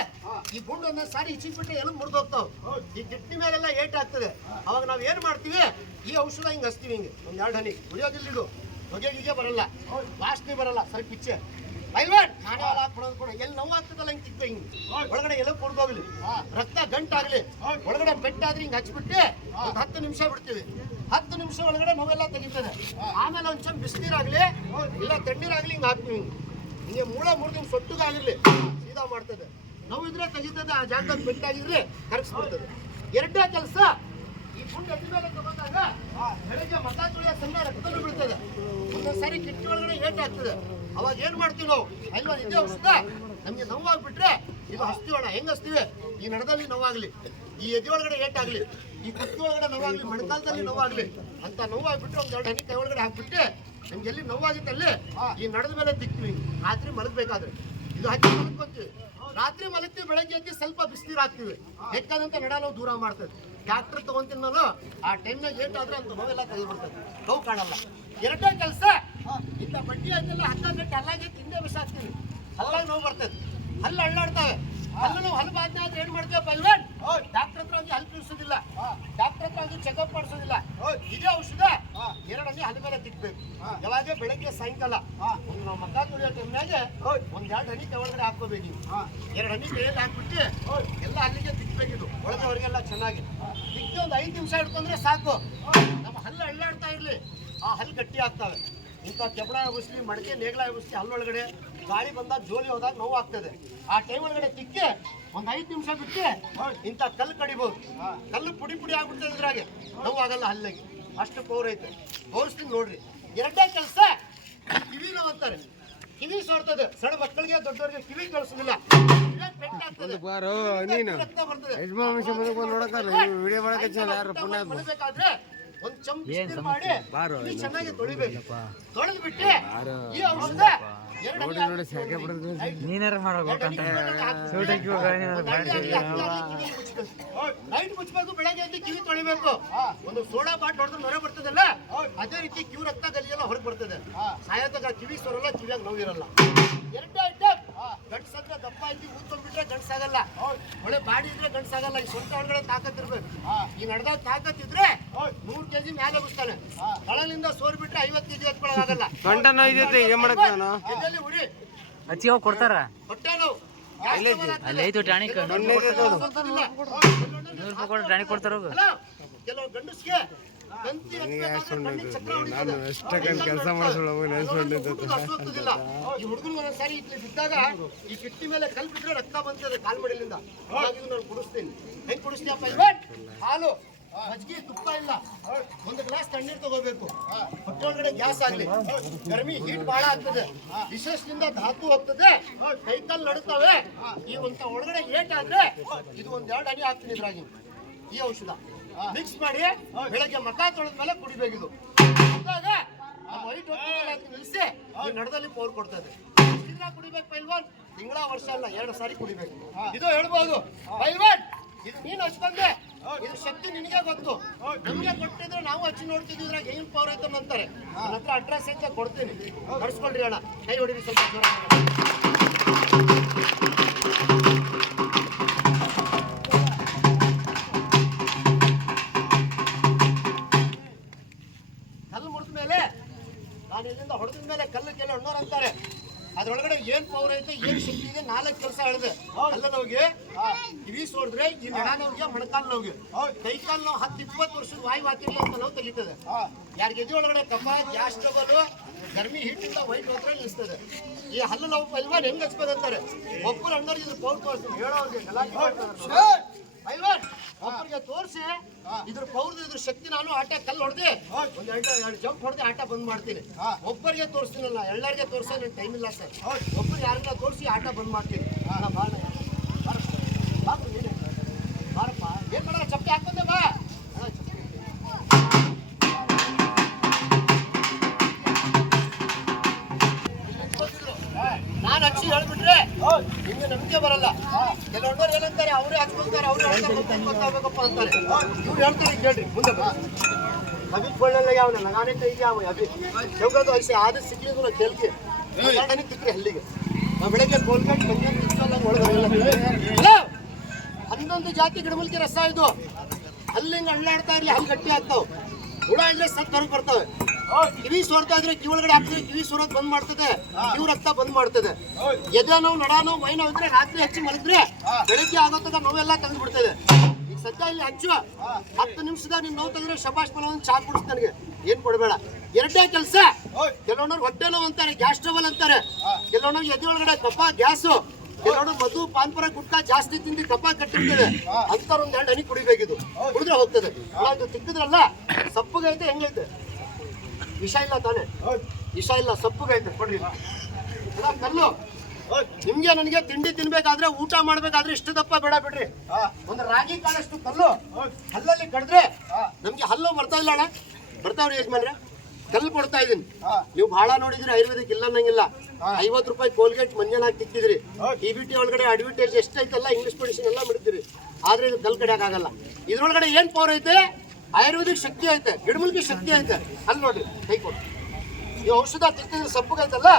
ಈ ಗುಂಡು ಒಂದೊಂದ್ ಸಾರಿ ಇಚ್ಚಿಗೆ ಬಿಟ್ಟರೆ ಎಲ್ಲಿ ಮುರಿದೋಗ್ತಾವ್ ಈ ಗಿಟ್ಟಿ ಮೇಲೆಲ್ಲ ಏಟ್ ಆಗ್ತದೆ ಅವಾಗ ನಾವ್ ಏನ್ ಮಾಡ್ತೀವಿ ಈ ಔಷಧ ಹಿಂಗ್ ಹಸ್ತೀವಿ ಹಿಂಗೆ ಒಂದ್ 2 ಹನಿ ಕುಡಿಯೋದಿಲ್ಲ ಇದು ಹೊಗೆಗೆ ಬರಲ್ಲ ವಾಸನೆ ಬರಲ್ಲ ಸರಿ ಪಿಚ್ಚೆ ಪೈಲ್ವಾನ್ ನಾನೇ ಹಾಲು ಹಾಕ್ಬಿಡೋದು ಕೂಡ ಎಲ್ಲಿ ನೋವು ಆಗ್ತದಲ್ಲ ಹಿಂಗೆ ತಿಕ್ಕ ಹಿಂಗೆ ಒಳಗಡೆ ಎಲ್ಲ ಕುಡ್ದೋಗ್ಲಿ ರಕ್ತ ಗಂಟಾಗ್ಲಿ ಒಳಗಡೆ ಪೆಟ್ಟಾದ್ರೆ ಹಿಂಗೆ ಹಚ್ಬಿಟ್ಟು ಒಂದು 10 ನಿಮಿಷ ಬಿಡ್ತೀವಿ 10 ನಿಮಿಷ ಒಳಗಡೆ ನೋವೆಲ್ಲ ತೆಗಿತದೆ ಆಮೇಲೆ ಒಂದ್ ಚಮ್ ಬಿಸಿನೀರಾಗ್ಲಿ ಇಲ್ಲ ತಣ್ಣೀರಾಗ್ಲಿ ಹಿಂಗೆ ಹಾಕ್ತೀವಿ ಹಿಂಗೆ ಮೂಳ ಮುರಿದು ಸೊಟ್ಟುಗಾಗಿರ್ಲಿ ಸೀದಾ ಮಾಡ್ತದೆ ನೋವಿದ್ರೆ ತೆಗಿತದೆ ಆ ಜಾಗದ ಪೆಟ್ಟಾಗಿದ್ರೆ ಕರಗಿಸ್ಬಿಡ್ತದೆ ಎರಡನೇ ಕೆಲಸ ಈ ಗುಂಡು ಎದ್ದ ಮೇಲೆ ತಗೊಂಡಾಗ ಬೆಳಗ್ಗೆ ಮತ ತುಳಿಯೋ ಸಣ್ಣ ರಕ್ತದಲ್ಲಿ ಬೀಳ್ತದೆ ಒಂದೊಂದ್ಸಾರಿ ಕಿಟ್ಟಿ ಒಳಗಡೆ ಏಟ್ ಆಗ್ತದೆ ಅವಾಗ ಏನ್ ಮಾಡ್ತೀವಿ ನಾವು ಅಲ್ವಾ ಇದೇ ಔಷಧ ನಮ್ಗೆ ನೋವಾಗ್ಬಿಟ್ರೆ ಇದು ಹಸ್ತೀವಣ್ಣ ಹೆಂಗ್ ಹಸ್ತೀವಿ ಈ ನಡದಲ್ಲಿ ನೋವಾಗ್ಲಿ ಈ ಎದೆ ಒಳಗಡೆ ಏಟಾಗ್ಲಿ ಈ ಕುತ್ತಿ ಒಳಗಡೆ ನೋವಾಗ್ಲಿ ಮಣಕಾಲದಲ್ಲಿ ನೋವಾಗ್ಲಿ ಅಂತ ನೋವಾಗ್ಬಿಟ್ರೆ ಒಂದ್ 2 ಹನಿ ಕೈ ಒಳಗಡೆ ಹಾಕ್ಬಿಟ್ಟು ನಿಮ್ಗೆ ಎಲ್ಲಿ ನೋವಾಗಿತ್ತಲ್ಲಿ ಈ ನಡದ ಮೇಲೆ ತಿಕ್ತೀವಿ ರಾತ್ರಿ ಮಲಗಬೇಕಾದ್ರೆ ಇದು ಹಚ್ಚಿ ಮಲಗ್ಕೊಂತೀವಿ ರಾತ್ರಿ ಮಲಗ್ತೀವಿ ಬೆಳಗ್ಗೆ ಎದ್ದು ಸ್ವಲ್ಪ ಬಿಸಿನೀರು ಹಾಕ್ತಿವಿ ಬೇಕಾದಂತ ನಡ ನಾವು ದೂರ ಮಾಡ್ತದೆ ಟ್ಯಾಕ್ಟರ್ ತಗೊಂತಿನಲ್ಲ ಆ ಟೈಮ್ನಾಗ ಏಟಾದ್ರೆ ಅಂತ ನೋವೆಲ್ಲ ತೆಗೆದ್ಬಿಡ್ತದೆ ನೋವು ಕಾಣಲ್ಲ ಎರಡನೇ ಕೆಲಸ ಇಂಥ ಬಡ್ಡಿ ಆಯ್ತಲ್ಲ ಹಗ್ಗಕ್ಕೆ ಹಲ್ಲಾಗಿ ತಿಂದೆ ಬಿಸಾಕ್ತೀವಿ ಹಲ್ಲಾಗಿ ನೋವು ಬರ್ತದೆ ಹಲ್ಲು ಅಳ್ಳಾಡ್ತಾವೆ ಹಲ್ಲು ನಾವು ಹಲ್ಲು ಬಾದ್ನೆ ಆದ್ರೆ ಏನ್ ಮಾಡ್ತೇವೆ ಪಲ್ವನ್ ಡಾಕ್ಟರ್ ಹತ್ರ ಒಂದು ಹಲ್ಲು ಇಳಿಸೋದಿಲ್ಲ ಡಾಕ್ಟರ್ ಹತ್ರ ಒಂದು ಚೆಕಪ್ ಮಾಡಿಸೋದಿಲ್ಲ ಇದೇ ಔಷಧ 2 ಹನಿ ಹಲ್ಲು ಮೇಲೆ ತಿಕ್ಬೇಕು ಯಾವಾಗ ಬೆಳಗ್ಗೆ ಸಾಯಂಕಾಲ ಒಂದು ನಾವು ಮಕ್ಕ ತುಳಿಯೋ ಟೈಮ್ನಾಗೆ ಒಂದ್ 2 ಹನಿ ಒಳಗಡೆ ಹಾಕೋಬೇಕು 2 ಹನಿ ಕೈಯಲ್ಲಿ ಹಾಕ್ಬಿಟ್ಟು ಎಲ್ಲ ಹಲ್ಲಿಗೆ ತಿಕ್ಬೇಕಿದು ಒಳಗೆ ಹೊರಗೆಲ್ಲ ಚೆನ್ನಾಗಿ ತಿಕ್ಕಿ ಒಂದು 5 ನಿಮಿಷ ಇಟ್ಕೊಂಡ್ರೆ ಸಾಕು ನಮ್ಮ ಹಲ್ಲು ಅಳ್ಳಾಡ್ತಾ ಇರ್ಲಿ ಆ ಹಲ್ಲು ಗಟ್ಟಿ ಆಗ್ತವೆ ಇಂಥ ಕೆಬ್ಬಳ ಎಬ್ಬಿಸ್ಲಿ ಮಡಕೆ ನೇಗ್ಲ ಎಬ್ಬಿಸ್ಲಿ ಹಲ್ಲೊಳಗಡೆ ಗಾಳಿ ಬಂದಾಗ ಜೋಲಿ ಹೋದಾಗ ನೋವು ಆಗ್ತದೆ ಆ ಟೈಮ್ ಒಳಗಡೆ ತಿಕ್ಕಿ ಒಂದ್ 5 ನಿಮಿಷ ಬಿಟ್ಟು ಇಂಥ ಕಲ್ಲು ಕಡಿಬಹುದು ಕಲ್ಲು ಪುಡಿ ಪುಡಿ ಆಗ್ಬಿಡ್ತದೆ ಇದ್ರಾಗೆ ನೋವು ಆಗಲ್ಲ ಹಲ್ಲಿಗೆ ಅಷ್ಟು ಪವರ್ ಐತೆ ತೋರಿಸ್ತೀನಿ ನೋಡ್ರಿ ಎರಡನೇ ಕೆಲಸ ಕಿವಿ ನೋವು ಅಂತಾರೆ ಕಿವಿ ಸೋರ್ತದೆ ಸಣ್ಣ ಮಕ್ಕಳಿಗೆ ದೊಡ್ಡವರಿಗೆ ಕಿವಿ ಕೇಳಿಸೋದಿಲ್ಲ ಮಲಗಬೇಕಾದ್ರೆ ಒಂದ್ ಚಮಚ ಬಿಸಿ ಮಾಡಿ ಕಿವಿ ಚೆನ್ನಾಗಿ ತೊಳಿಬೇಕು. ತೊಳೆದು ಬಿಟ್ಟು ಈ ಔಷಧ ನೀನಾರ ಮಾಡ್ಬೇಕಂತ ನೈಟ್ ಮುಚ್ಚಬೇಕು, ಬೆಳಗ್ಗೆ ಎದ್ದು ಕಿವಿ ತೊಳಿಬೇಕು. ಒಂದು ಸೋಡಾ ಬಾಟ್ ಹೊಡೆದ್ರೆ ನೊರೆ ಬರ್ತದಲ್ಲ, ಅದೇ ರೀತಿ ಕಿವಿ ರಕ್ತ ಗಲಿಯೆಲ್ಲ ಹೊರಗೆ ಬರ್ತದೆ. ಸಾಯತಕ ಕಿವಿ ಸೋರಲ್ಲ, ಕಿವಿಯಾಗ ನೋವಿರಲ್ಲ. ಎರಡೇ ಐಟಮ್. ಗಂಡ್ಸಂದ್ರೆ ದಪ್ಪ ಐತಿ ಊದ್ಕೊಂಡ್ಬಿಟ್ರೆ ಗಂಡ್ಸಾಗಲ್ಲ, ಒಳ್ಳೆ ಬಾಡಿ ಇದ್ರೆ ಗಂಡ್ಸಾಗಲ್ಲ. ಈ ಸ್ವಂತ ಒಳಗಡೆ ತಾಕತ್ ಇರ್ಬೇಕು. ಈ ನಡೆದಾಗ ತಾಕತ್ ಇದ್ರೆ 100 kg ಮ್ಯಾಲೆ ಹೋಗ್ತಾನೆ. ತಳಲಿಂದ ಸೋರ್ ಬಿಟ್ರೆ 50 kg ಎತ್ಕೊಳ್ಳೋದಾಗಲ್ಲ. ಎದೆಯಲ್ಲಿ ಉರಿ, ಹಚ್ಚಿ ಹೋಗಿ ಕೊಡ್ತಾರ. ಹೊಟ್ಟೆ ನೋವು, ಅಲ್ಲಿ ಐತು ಟಾಣಿಕ್, $100 ಟಾಣಿಕ್ ಕೊಡ್ತಾರ. ಕೆಲವು ಗಂಡಸ್ಗೆ ಗಂತಿ ಚಕ್ರ ಕೆಲಸ ಮಾಡಿಸೋದಿಲ್ಲ. ಈ ಹುಡುಗನ ಒಂದೊಂದ್ಸಾರಿ ಇಟ್ಲಿ ಬಿದ್ದಾಗ ಈ ಕಿಟ್ಟಿ ಮೇಲೆ ಕಲ್ ಬಿಟ್ರೆ ರಕ್ತ ಬಂತದೆ ಕಾಲ್ ಮಡಿಲಿಂದ. ಹಾಗಾಗಿ ನಾನು ಕುಡಿಸ್ತೀನಿ. ಹೆಂಗ್ ಕುಡಿಸ್ತೀಯಪ್ಪ? ಹಾಲು, ಮಜ್ಜಿಗೆ, ತುಪ್ಪ ಇಲ್ಲ, ಒಂದು ಗ್ಲಾಸ್ ತಣ್ಣೀರು ತಗೋಬೇಕು. ಹೊಟ್ಟೆ ಒಳಗಡೆ ಗ್ಯಾಸ್ ಆಗ್ಲಿ, ಗರ್ಮಿ ಹೀಟ್ ಬಹಳ ಆಗ್ತದೆ, ವಿಶೇಷದಿಂದ ಧಾತು ಹೋಗ್ತದೆ, ಕೈಕಾಲು ನಡುತ್ತವೆ. ಈ ಒಂದ ಒಳಗಡೆ ಏಟಾದ್ರೆ ಇದು 1-2 ಹನಿ ಹಾಕ್ತೀನಿ ಇದ್ರಾಗಿ. ಈ ಔಷಧ ಮಿಕ್ಸ್ ಮಾಡಿ ಬೆಳಗ್ಗೆ ಮಕ ತೊಳೆದ್ಮೇಲೆ ಕುಡಿಬೇಕಿದು. ವೈಟ್ ನಿಲ್ಲಿಸಿ ಈ ನಡದಲ್ಲಿ ಪವರ್ ಕೊಡ್ತದೆ. ಕುಡಿಬೇಕು ಪೈಲ್ವಾನ್, ತಿಂಗಳ ವರ್ಷ ಅಲ್ಲ 2 ಸಾರಿ ಕುಡಿಬೇಕು. ಇದು ಹೇಳ್ಬೋದು ಪೈಲ್ವಾನ್, ಇದು ನೀನು ಹಚ್ಕೊಂಡೆ, ಇದು ಶಕ್ತಿ ನಿನಗೆ ಗೊತ್ತು. ನಮ್ಗೆ ಕೊಟ್ಟಿದ್ರೆ ನಾವು ಹಚ್ಚಿ ನೋಡ್ತಿದ್ವಿ, ಇದ್ರಾಗ ಏನ್ ಪವರ್ ಐತೆ ಅಂತಾರೆ. ನನ್ನ ಹತ್ರ ಅಡ್ರೆಸ್ ಅಂತ ಕೊಡ್ತೀನಿ, ಕರ್ಸ್ಕೊಳ್ರಿ ಅಣ್ಣ. ಕೈ ಹೊಡಿರಿ ಸ್ವಲ್ಪ ಜೋರ. ಕಲ್ಲು ಮುರಿದ ಮೇಲೆ, ನಾನು ಇಲ್ಲಿಂದ ಹೊಡೆದ ಮೇಲೆ ಕಲ್ಲು ಕೆಲ ಅಣ್ಣೋರು ಅಂತಾರೆ. ಅದ್ರೊಳಗಡೆ ಏನ್ ಪವರ್ ಐತೆ, ಏನ್ ಶಕ್ತಿ ಇದೆ, 4 ಕೆಲಸ ಹೇಳಿದೆ. ಅಲ್ಲ ನೋವಿಗೆ ಕಿವಿ ಸೋಡಿದ್ರೆ, ಈ ನಡ ನೋವಿಗೆ, ಮೊಣಕಾಲ್ ನೋವಿಗೆ, ಕೈಕಾಲ್ ನೋವು 10-20 ವರ್ಷದ ವಾಯು ಹಾಕಿರ್ಲಿ ಅಂತ ನೋವು ತೆಗಿತದೆ. ಯಾರಿಗೆ ಎದೆ ಒಳಗಡೆ ಕಫ, ಗ್ಯಾಸ್ ಟ್ರಬಲ್, ಗರ್ಮಿ ಹೀಟಿಂದ ವೈಟ್ ಹೋದ್ರೆ ನಿಲ್ಲಿಸ್ತದೆ. ಈ ಹಲ್ಲು ನೋವು ಪೈಲ್ವಾನ್ ಹೆಂಗ್ ಹಚ್ಬೇಕಂತಾರೆ. ಒಬ್ಬರು ಅಣ್ಣವ್ರಿಗೆ ಇದು ಪವರ್ ತೋರಿಸ್ತೀನಿ, ಹೇಳೋರಿಗೆ ಪೈಲ್ವಾನ್ ಒಬ್ಬರಿಗೆ ತೋರಿಸಿ ಇದ್ರ ಪೌರ್ದು ಇದ್ರ ಶಕ್ತಿ. ನಾನು ಆಟ ಕಲ್ಲು ಹೊಡೆದೆ, ಒಂದು 2 ಜಂಪ್ ಹೊಡೆದೆ, ಆಟ ಬಂದ್ ಮಾಡ್ತೀನಿ. ಒಬ್ಬರಿಗೆ ತೋರಿಸ್ತೀನಲ್ಲ, ಎಲ್ಲರಿಗೆ ತೋರಿಸೋ ನನ್ನ ಟೈಮ್ ಇಲ್ಲ ಸರ್. ಒಬ್ಬರು ಯಾರನ್ನ ತೋರಿಸಿ ಆಟ ಬಂದ್ ಮಾಡ್ತೀನಿ. ಬಾರಪ್ಪ, ಏನ್ ಮಾಡ ಚಪ್ಪೆ ಹಾಕೊಂಡೆ ಬಾ. ನಾನು ಹಚ್ಚಿ ಹೇಳ್ಬಿಟ್ರೆ ನಿಮ್ಗೆ ನಂಬಿಕೆ ಬರಲ್ಲ. ಕೆಲವೊಂದವ್ರು ಏನಂತಾರೆ, ಅವ್ರೇ ಹಚ್ಕೊಂತಾರೆ, ಅವ್ರೇ ಹೇಳ್ಬೇಕಪ್ಪ ಅಂತಾರೆ. ಇವ್ರು ಹೇಳ್ತಾರೆ ಕೇಳ್ರಿ. ಮುಂದೆ अभी छोड़ने लगे ಅವನ लगाने कहीं क्या हुआ अभी क्योंकि तो ऐसे आदत सिकली तो खेल के नहीं तिक्री हल्ली ಬೆಳಗ್ಗೆ ಕೋಲ್ಕಟ್ ಹಲೋ 11 ಜಾತಿ ಗಿಡಮೂಲಿಕೆ ರಸ ಇದು. ಹಲ್ಲಿಂಗ್ ಅಳ್ಳಾಡ್ತಾ ಇರ್ಲಿ, ಹಲ್ಲು ಗಟ್ಟಿ ಆಗ್ತಾವ. ಹುಳ ಇದ್ರೆ ಸತ್ ಹೊರಗೆ ಬರ್ತವೆ. ಕಿವಿ ಸೋರ್ತಾ ಇದ್ರೆ ಕಿವಿ ಒಳಗಡೆ ಹಾಕ್ತದೆ, ಕಿವಿ ಸೋರೋದ್ ಬಂದ್ ಮಾಡ್ತದೆ, ಕಿವಿ ರಕ್ತ ಬಂದ್ ಮಾಡ್ತದೆ. ಎದೆ ನೋವು, ನಡ ನೋವು, ಮೈ ನೋವು ಇದ್ರೆ ರಾತ್ರಿ ಹಚ್ಚಿ ಮಲಗಿದ್ರೆ ಬೆಳಗ್ಗೆ ಆಗೋತದ ನೋವೆಲ್ಲ ತೆಗೆದು ಬಿಡ್ತದೆ. ಈಗ ಸದ್ಯ ಇಲ್ಲಿ ಹಚ್ಚು, 10 ನಿಮಿಷದಾಗ ನಿನ್ ನೋವು ತೆಗೆದ್ರೆ ಶಬಾಷ್ ಫಲ ಒಂದು ಚಾ ಕುಡಿಸ್ ನನಗೆ, ಏನ್ ಕೊಡಬೇಡ. ಎರಡೇ ಕೆಲಸ. ಕೆಲವೊಂದವ್ರು ಹೊಟ್ಟೆ ನೋವು ಅಂತಾರೆ, ಗ್ಯಾಸ್ ಟ್ರಬಲ್ ಅಂತಾರೆ. ಕೆಲವೊಂದವ್ರು ಎದೆ ಒಳಗಡೆ ಕಫ, ಗ್ಯಾಸು, ಕೆಲವೊಂದು ಮಧು, ಪಾನ್ಪುರ, ಗುಟ್ಕಾ ಜಾಸ್ತಿ ತಿಂದು ಕಫ ಕಟ್ಟಿರ್ತದೆ. ಅಂತಾರ 1-2 ಹನಿ ಕುಡಿಬೇಕಿದು, ಕುಡಿದ್ರೆ ಹೋಗ್ತದೆ. ಇದು ತಿಕ್ಕಿದ್ರಲ್ಲ, ಸಪ್ಪಗೈತೆ ಹೆಂಗೈತೆ? ವಿಷ ಇಲ್ಲ ತಾನೆ? ವಿಷ ಇಲ್ಲ, ಸಪ್ಪಗೈತೆ. ಕೊಡ್ರಿ ಕಲ್ಲು. ನಿಮ್ಗೆ ನನಗೆ ತಿಂಡಿ ತಿನ್ಬೇಕಾದ್ರೆ, ಊಟ ಮಾಡ್ಬೇಕಾದ್ರೆ ಇಷ್ಟು ದಪ್ಪ ಬೇಡ ಬಿಡ್ರಿ. ಒಂದು ರಾಗಿ ಕಾಳಷ್ಟು ಕಲ್ಲು ಹಲ್ಲಲ್ಲಿ ಕಡಿದ್ರೆ ನಮ್ಗೆ ಹಲ್ಲು ಬರ್ತಾ ಇಲ್ಲ ಅಣ್ಣ. ಬರ್ತಾವ್ರಿ ಯಜಮಾನ್ರೆ, ಕಲ್ಲು ಕೊಡ್ತಾ ಇದೀನಿ. ನೀವು ಬಹಳ ನೋಡಿದ್ರಿ, ಆಯುರ್ವೇದಿಕ್ ಇಲ್ಲ ಅನ್ನಂಗಿಲ್ಲ. 50 ರೂಪಾಯಿ ಕೋಲ್ಗೇಟ್ ಮಂಜಾನ ಹಾಕಿ ತಿಕ್ಕಿದ್ರಿ. TBT ಒಳಗಡೆ ಅಡ್ವರ್ಟೈಸ್ ಎಷ್ಟೈತಲ್ಲ, ಇಂಗ್ಲಿಷ್ ಮೆಡಿಸಿನ್ ಎಲ್ಲ ಮಾಡಿದ್ರಿ. ಆದ್ರೆ ಇದು ಕಲ್ ಕಡಿಯಾಗಲ್ಲ. ಇದ್ರೊಳಗಡೆ ಏನ್ ಪವರ್ ಐತೆ? ಆಯುರ್ವೇದಿಕ್ ಶಕ್ತಿ ಐತೆ, ಗಿಡಮೂಲಿಕೆ ಶಕ್ತಿ ಐತೆ. ಅಲ್ಲಿ ನೋಡ್ರಿ, ಕೈ ಕೊಡು. ಈ ಔಷಧ ತಿಕ್ಕಿದ್ರೆ ಸಪ್ಪಗೈತಲ್ಲ,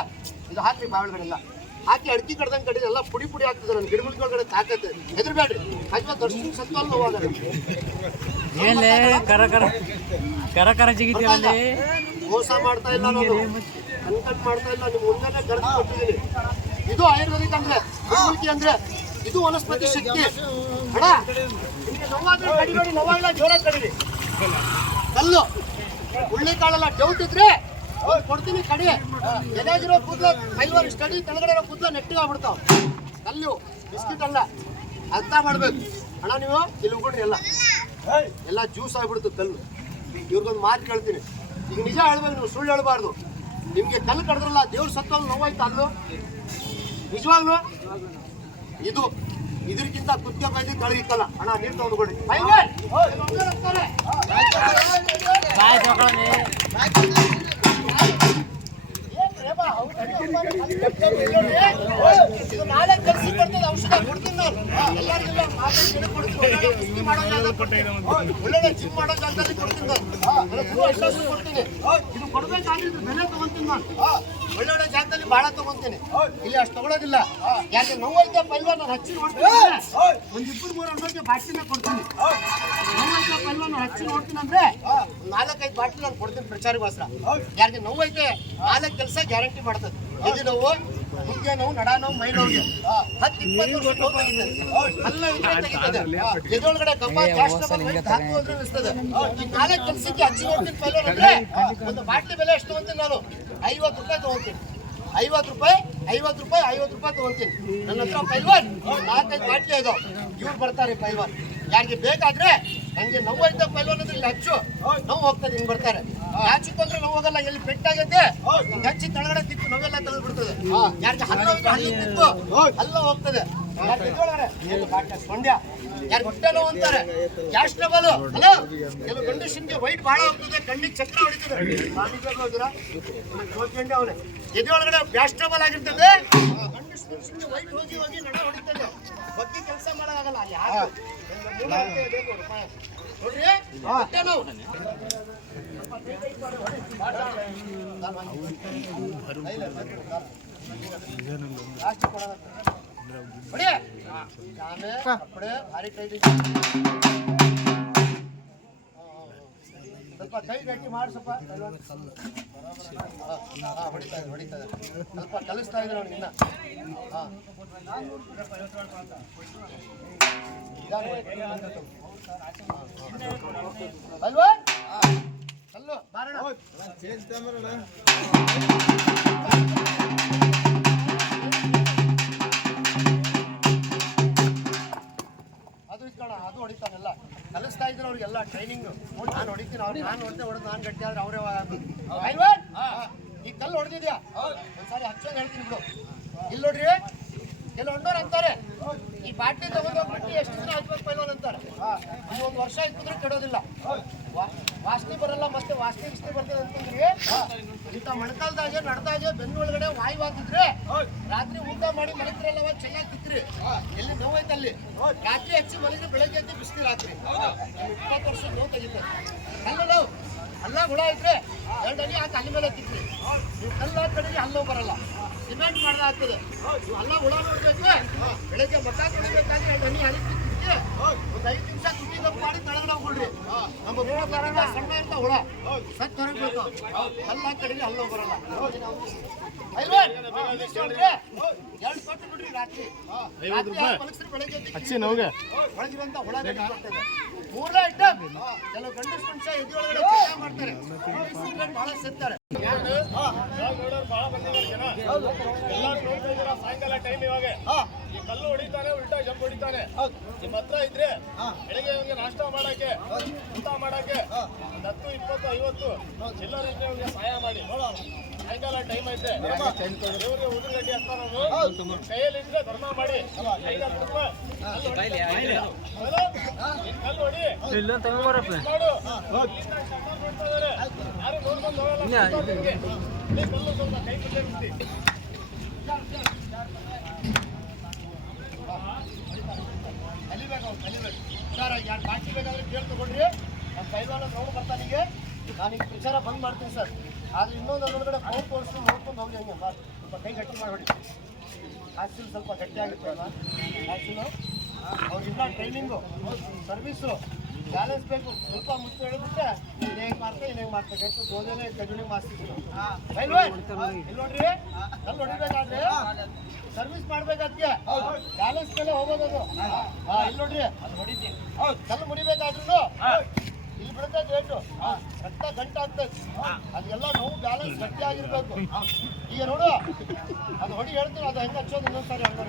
ಇದು ಹಾಕಿ ಬಾವಳಗಡೆಲ್ಲ ಹಾಕಿ ಅಡ್ಕಿ ಕಡ್ದಂಗೆ ಕಡಿದ್ರೆ ಎಲ್ಲ ಪುಡಿ ಪುಡಿ ಆಗ್ತದೆ. ನನ್ನ ಗಿಡಮೂಲಿಕೆ ಒಳಗಡೆ ತಾಕತ್ತೆ. ಹೆದರ್ಬೇಡ್ರಿ, ಹಾಕಿ ದರ್ಶನ ಸತ್ವಲ್ಲಿ ನೋವಾಗ ಏನ್ಲೇ ಕರ ಕರ ಕರ ಕರ ಜಿಗಿತೀರಲ್ಲಿ. ಮೋಸ ಮಾಡ್ತಾ ಇಲ್ಲ, ನಾನು ಅನ್ಕಟ್ ಮಾಡ್ತಾ ಇಲ್ಲ. ನಿಮ್ ಮುಂದೆ ಕರೆದು ಕೊಟ್ಟಿದ್ದೀನಿ. ಇದು ಆಯುರ್ವೇದಿಕ್ ಅಂದ್ರೆ, ಗಿಡಮೂಲಿಕೆ ಅಂದ್ರೆ ಇದು ವನಸ್ಪತಿ ಶಕ್ತಿ. ಅಣ್ಣ ನಿಮಗೆ ನೋವಾದ್ರೆ ಕಡಿಬೇಡಿ, ನೋವಾಗಿಲ್ಲ ಜೋರಾಗಿ ಕಡೀರಿ. ಕಲ್ಲು ಹುಳ್ಳಿ ಕಾಳೆಲ್ಲ ಡೌಟ್ ಇದ್ರೆ ಕೊಡ್ತೀನಿ, ಕಡಿ. ಎದಾಗಿರೋ ಕೂದಲು ಕೈವಾರ ಸ್ಟಡಿ ಕೆಳಗಡೆ ಇರೋ ಕೂದಲು ನೆಟ್ಟಿಗೆ ಆಗ್ಬಿಡ್ತಾವ. ಕಲ್ಲು ಬಿಸ್ಕಿಟ್ ಅಲ್ಲ, ಅರ್ಥ ಮಾಡ್ಬೇಕು ಅಣ್ಣ. ನೀವು ಇಲ್ಲಿ ಹೋಗ್ಬಿಡ್ರಿ, ಎಲ್ಲ ಜ್ಯೂಸ್ ಆಗ್ಬಿಡ್ತು ಕಲ್ಲು. ಇವ್ರಿಗೊಂದು ಮಾತು ಕೇಳ್ತೀನಿ, ಈಗ ನಿಜ ಹೇಳ್ಬೇಕು, ನೀವು ಸುಳ್ಳು ಹೇಳ್ಬಾರ್ದು. ನಿಮ್ಗೆ ಕಲ್ಲು ಕಡ್ದ್ರಲ್ಲ, ದೇವ್ರ ಸತ್ವ ನೋವಾಯ್ತು ಅಲ್ಲು, ನಿಜವಾಗ್ಲು. ಇದು ಇದಕ್ಕಿಂತ ಕುತ್ತಿಗೆ ಬೈದು ತಳಗಿಕ್ಕಲ್ಲ ಅಣ್ಣ ನೀರು ತಗೊಂಡ್ಕೊಡಿ ಬಾಯ್ ತಗೊಳ್ಳಿ. ಇದು ನಾಳೆ ಕೆಲಸ ಬರ್ತದೆ ಔಷಧ ಕೊಡ್ತೀನಿ ನಾನು ಎಲ್ಲರಿಗೆಲ್ಲ ಒಳ್ಳೆ ಜಿಮ್ ಮಾಡೋ ಜಾಗದಲ್ಲಿ ಕೊಡ್ತೀನಿ ನಾನು ಅಷ್ಟು ಕೊಡ್ತೀನಿ ಇದು ಕೊಡ್ಬೇಕಾಗಿದ್ದು ಬೆಲೆ ತಗೊಂತೀನಿ ನಾನು ಒಳ್ಳೊಳ್ಳೆ ಜಾಗದಲ್ಲಿ ಬಹಳ ತಗೊಂತೀನಿ ಇಲ್ಲಿ ಅಷ್ಟು ತಗೊಳೋದಿಲ್ಲ ಯಾಕೆ ನೋವೈತೆ ಪೈಲ್ವಾನ್ ನಾನು ಹಚ್ಚಿ ನೋಡ್ತೀನಿ ಒಂದ್ 2-3 ಅನ್ನೋಕ್ಕೆ ಬಾಟಿನ ಕೊಡ್ತೀನಿ ನೋವೈತೆ ಪೈಲ್ವಾನ್ ನಾನು ಹಚ್ಚಿ ನೋಡ್ತೀನಿ ಅಂದ್ರೆ 4-5 ಬಾಟ್ಲಿ ನಾನು ಕೊಡ್ತೀನಿ ಪ್ರಚಾರಗೋಸ್ಕರ ಯಾರಿಗೆ ನೋವೈತೆ 4 ಕೆಲಸ ಗ್ಯಾರಂಟಿ ಮಾಡ್ತದೆ ಎದೆ ನೋವು ಮುಖ್ಯ ನೋವು ನಡ ನೋವು ಮೈ ನೋವಿಗೆ 10-20 ವರ್ಷ ನೋವು ತೆಗಿತದೆ ಅಲ್ಲ ತೆಗಿತದೆ ಎದೊಳಗಡೆ ಕಬ್ಬ ಜಾಸ್ತಿ ಹಾಕು ಅಂದ್ರೆ ಅನಿಸ್ತದೆ ಈ 4 ಕೆಲಸಕ್ಕೆ ಹಚ್ಚಿ ನೋಡ್ತೀನಿ ಪೈಲ್ವಾನ್ ಅಂದ್ರೆ ಒಂದು ಬಾಟ್ಲಿ ಬೆಲೆ ಎಷ್ಟು ತಗೊಂತೀನಿ ನಾನು 50 ರೂಪಾಯಿ ತಗೊಂತೀನಿ 50 ರೂಪಾಯಿ ತಗೊಂತೀನಿ ನನ್ನ ಹತ್ರ ಪೈಲ್ವಾನ್ 4-5 ಬಾಟ್ಲಿ ಇದಾವೆ ಇವ್ರು ಬರ್ತಾರೆ ಪೈಲ್ವಾನ್ ಯಾರಿಗೆ ಬೇಕಾದ್ರೆ ನಂಗೆ ನೋವು ಐತೆ ಪೈಲ್ವಾನ್ ಅಂದ್ರೆ ಇಲ್ಲಿ ಹಚ್ಚು ನೋವು ಹೋಗ್ತದೆ ಹಿಂಗ್ ಬರ್ತಾರೆ ಹಚ್ಚಿತ್ತು ಅಂದ್ರೆ ನೋವು ಹೋಗಲ್ಲ ಎಲ್ಲಿ ಪೆಟ್ಟಾಗೈತೆ ಹಚ್ಚಿ ತೆಳಗಡೆ ತಿಕ್ಕು ನೋವೆಲ್ಲ ತೆಗೆದು ಬಿಡ್ತದೆ ಯಾರಿಗೆ ಹಲ್ಲು ತಿಕ್ಕು ಹಲ್ಲು ಹೋಗ್ತದೆ ಮಂಡ್ಯ ಯಾರು ಹೊಟ್ಟೆ ನೋವು ಅಂತಾರೆ ಗ್ಯಾಸ್ ಟ್ರಬಲ್ ಅಲ್ಲ ಕೆಲವು ಕಂಡೀಷನ್ಗೆ ವೈಟ್ ಬಹಳ ಹೋಗ್ತದೆ ಕಣ್ಣಿಗೆ ಚಕ್ರ ಹೊಡಿತದೆ ಅವನೇ ಎದೆ ಒಳಗಡೆ ಗ್ಯಾಸ್ ಟ್ರಬಲ್ ಆಗಿರ್ತದೆ ಕಂಡೀಷನ್ಗೆ ವೈಟ್ ಹೋಗಿ ಹೋಗಿ ನಡ ಹೊಡಿತದೆ ಬಗ್ಗೆ ಕೆಲಸ ಮಾಡೋದಾಗಲ್ಲ ಯಾರು ನೋಡ್ರಿ ಹೊಟ್ಟೆ ನೋವು ಕಪ್ಪಡೆ ಭಾರಿ ಕೈ ಸ್ವಲ್ಪ ಕೈ ಗಟ್ಟಿ ಮಾಡಿಸಪ್ಪ ಹೊಡಿತದೆ ಸ್ವಲ್ಪ ಕಲಿಸ್ತಾ ಇದ್ರೆ ಅವ್ನಿಗೆ ಇನ್ನ ಅಲ್ವಾ ಅಲ್ಲೋ ಬಾರಣ ಅದು ಹೊಡಿತಾನೆಲ್ಲ ಕಲಿಸ್ತಾ ಇದ್ರೆ ಅವ್ರಿಗೆಲ್ಲ ಟ್ರೈನಿಂಗ್ ನಾನು ಹೊಡಿತೀನಿ ನಾನು ಹೊಡೆದು ನಾನು ಗಟ್ಟಿ ಆದ್ರೆ ಅವರೇ ಈ ಕಲ್ಲು ಹೊಡೆದಿದ್ಯಾ ಒಂದ್ಸಾರಿ ಹಚ್ಚೋದು ಹೇಳ್ತೀನಿ ಬಿಡು ಇಲ್ಲಿ ನೋಡ್ರಿ ಕೆಲವು ಅಣ್ಣವ್ರು ಅಂತಾರೆ ಈ ಬಾಟ್ಲಿ ತಗೊಂಡೋಗ್ಬಿಟ್ಟು ಎಷ್ಟು ದಿನ ಹಚ್ಬೇಕು ಪೈಲ್ವಾನ್ ಅಂತಾರೆ ಇದು 1 ವರ್ಷ ಇಟ್ಟಿದ್ರೆ ಕೆಡೋದಿಲ್ಲ ವಾಸನೆ ಬರಲ್ಲ ಮತ್ತೆ ವಾಸನೆ ಬರ್ತದೆ ಅಂತಂದ್ರೆ ಇಂಥ ಮಣಕಾಲದಾಗೆ ನಡೆದಾಗೆ ಬೆನ್ನು ಒಳಗಡೆ ವಾಯುವಾಗಿದ್ರೆ ರಾತ್ರಿ ಊಟ ಮಾಡಿ ಮಲಗ್ತಿರಲ್ಲವ ಚೆನ್ನಾಗಿ ತಿಕ್ಕ್ರಿ ಎಲ್ಲಿ ನೋವೈತೆ ಅಲ್ಲಿ ರಾತ್ರಿ ಹಚ್ಚಿ ಮಲಗಿ ಬೆಳಗ್ಗೆ ಎದ್ದು ಬಿಸ್ತಿ ರಾತ್ರಿ 20 ವರ್ಷ ನೋವು ತೆಗಿತಾರೆ ಕಲ್ಲು ನೋವು ಅಲ್ಲ ಹುಳ ಇದ್ರೆ 2 ಅಡಿ ಹಾಕಿ ಅಲ್ಲಿ ಮೇಲೆ ತಿಕ್ಕ್ರಿ ನೀವು ಕಲ್ಲು ಕಡೆಗೆ ಹಲ್ಲು ಬರಲ್ಲ ಸಿಮೆಂಟ್ ಮಾಡ್ದ ಆಗ್ತದೆ ನೀವು ಅಲ್ಲ ಹುಳ ನೋಡ್ಬೇಕು ಬೆಳಗ್ಗೆ ಮಟ್ಟ ತೊಳಿಬೇಕಾದ್ರೆ 2 ಅಡಿ ಹಳಿ ತಿಕ್ಕಿ ಒಂದು 5 ನಿಮಿಷ ಕುಟ್ಟಿದಪ್ಪ ಮಾಡಿ ತಳಗಡೆ ಹೋಗ್ಬಿಡ್ರಿ ನಮ್ಮ ರೋಡ ಸಣ್ಣ ಇರ್ತಾವ ಹುಳ ಸತ್ ಹೊರಗ್ಬೇಕು ಕಲ್ಲ ಕಡೆಗೆ ಹಲ್ಲು ಬರಲ್ಲ ಎರಡು ಕೊಟ್ಟು ಬಿಡ್ರಿ ರಾತ್ರಿ ಮಲಗಿಸ್ರಿ ಬೆಳಗ್ಗೆ ಹಚ್ಚಿ ನೋಗೆ ಒಳಗಿರುವಂತ ಹುಳ ಬರ್ತದೆ 3 ಐಟಮ್ ಕೆಲವು ಗಂಡಸ ಮನುಷ್ಯ ಎದೆ ಒಳಗಡೆ ಚರ್ಚೆ ಮಾಡ್ತಾರೆ ಬಹಳ ಸೇರ್ತಾರೆ ಸಾಯಂಕಾಲ ಟೈಮ್ ಇವಾಗ ಈ ಕಲ್ಲು ಹೊಡಿತಾನೆ ಉಲ್ಟಾ ಜಂಪ್ ಹೊಡಿತಾನೆ ನಿಮ್ಮ ಹತ್ರ ಇದ್ರೆ ಬೆಳಿಗ್ಗೆ ಅವ್ನಿಗೆ ನಾಷ್ಟ ಮಾಡಕ್ಕೆ ಊಟ ಮಾಡಕ್ಕೆ 10, 20, 50 ಚಿಲ್ಲರ್ ಇದ್ರೆ ಅವ್ನಿಗೆ ಸಹಾಯ ಮಾಡಿ ಸಾಯಂಕಾಲ ಟೈಮ್ ಐತೆ ದೇವ್ರಿಗೆ ಉದುರುಗಡ್ಡಿ ಹಸ್ತಾನು ಕೈಯಲ್ಲಿ ಇದ್ರೆ ಧರ್ಮ ಮಾಡಿ 5-10 ರೂಪಾಯಿ ಕಲ್ಲು ಹೊಡಿ ಮಾಡು ಯಾರು ನೋಡ್ಕೊಂಡು ಹೋಗಲ್ಲ ಕಲ್ಲು ಸ್ವಲ್ಪ ಕೈ ಬಿಟ್ಟು ಕಲಿಬೇಕು ಸರ್ 2 ಬಾಟ್ಲಿ ಬೇಕಾದ್ರೆ ಕೇಳಿ ತಗೊಳ್ರಿ ನಮ್ಮ ಪೈಲ್ವಾನ ನೋಡು ಬರ್ತಾನಿಗೆ ನಾನೀಗ ಪ್ರಚಾರ ಬಂದ್ ಮಾಡ್ತೀನಿ ಸರ್ ಆದ್ರೆ ಇನ್ನೊಂದು ಒಳಗಡೆ ಫೋನ್ ತೋರಿಸ್ಕೊಂಡು ನೋಡ್ಕೊಂಡು ಹೋಗಿ ಹಂಗೆ ಸ್ವಲ್ಪ ಕೈ ಗಟ್ಟಿ ಮಾಡಿಬಿಡಿ ಆಕ್ಸಿಲ್ ಸ್ವಲ್ಪ ಗಟ್ಟಿ ಆಗುತ್ತೆ ಅಲ್ಲ ಆಕ್ಸಿಲು ಅವ್ರಿಗಿನ್ನ ಟ್ರೈನಿಂಗು ಸರ್ವಿಸು ಬ್ಯಾಲೆನ್ಸ್ ಬೇಕು ಸ್ವಲ್ಪ ಮುಚ್ಚು ಹೇಳಿಬಿಟ್ಟೆ ಇನ್ನೇನು ಮಾಡ್ತೆ ಇನ್ನೇನು ಮಾಡ್ಬೇಕಾಯ್ತು ದೋಜನೆ ಕಂಟಿನ್ಯೂ ಮಾಡ್ತಿದ್ವಿ ಇಲ್ಲಿ ನೋಡ್ರಿ ಕಲ್ಲು ಹೊಡಿಬೇಕಾದ್ರೆ ಸರ್ವಿಸ್ ಮಾಡ್ಬೇಕಾದ್ಕೆ ಬ್ಯಾಲೆನ್ಸ್ ಮೇಲೆ ಹೋಗೋದು ಇಲ್ಲಿ ನೋಡ್ರಿ ಅದು ಹೊಡಿತೀನಿ ಕಲ್ಲು ಮುಡಿಬೇಕಾದ್ರೂ ಇಲ್ಲಿ ಬಿಡುತ್ತೆ ರೇಟು ರಕ್ತ ಗಂಟು ಆಗ್ತದೆ ಅದೆಲ್ಲ ನೋವು ಬ್ಯಾಲೆನ್ಸ್ ಗಟ್ಟಿ ಆಗಿರ್ಬೇಕು ಈಗ ನೋಡು ಅದು ಹೊಡಿ ಹೇಳ್ತೀನಿ ಅದು ಹೆಂಗೆ ಹಚ್ಚೋದು ಇನ್ನೊಂದ್ಸಾರಿ ಹಂಗೆ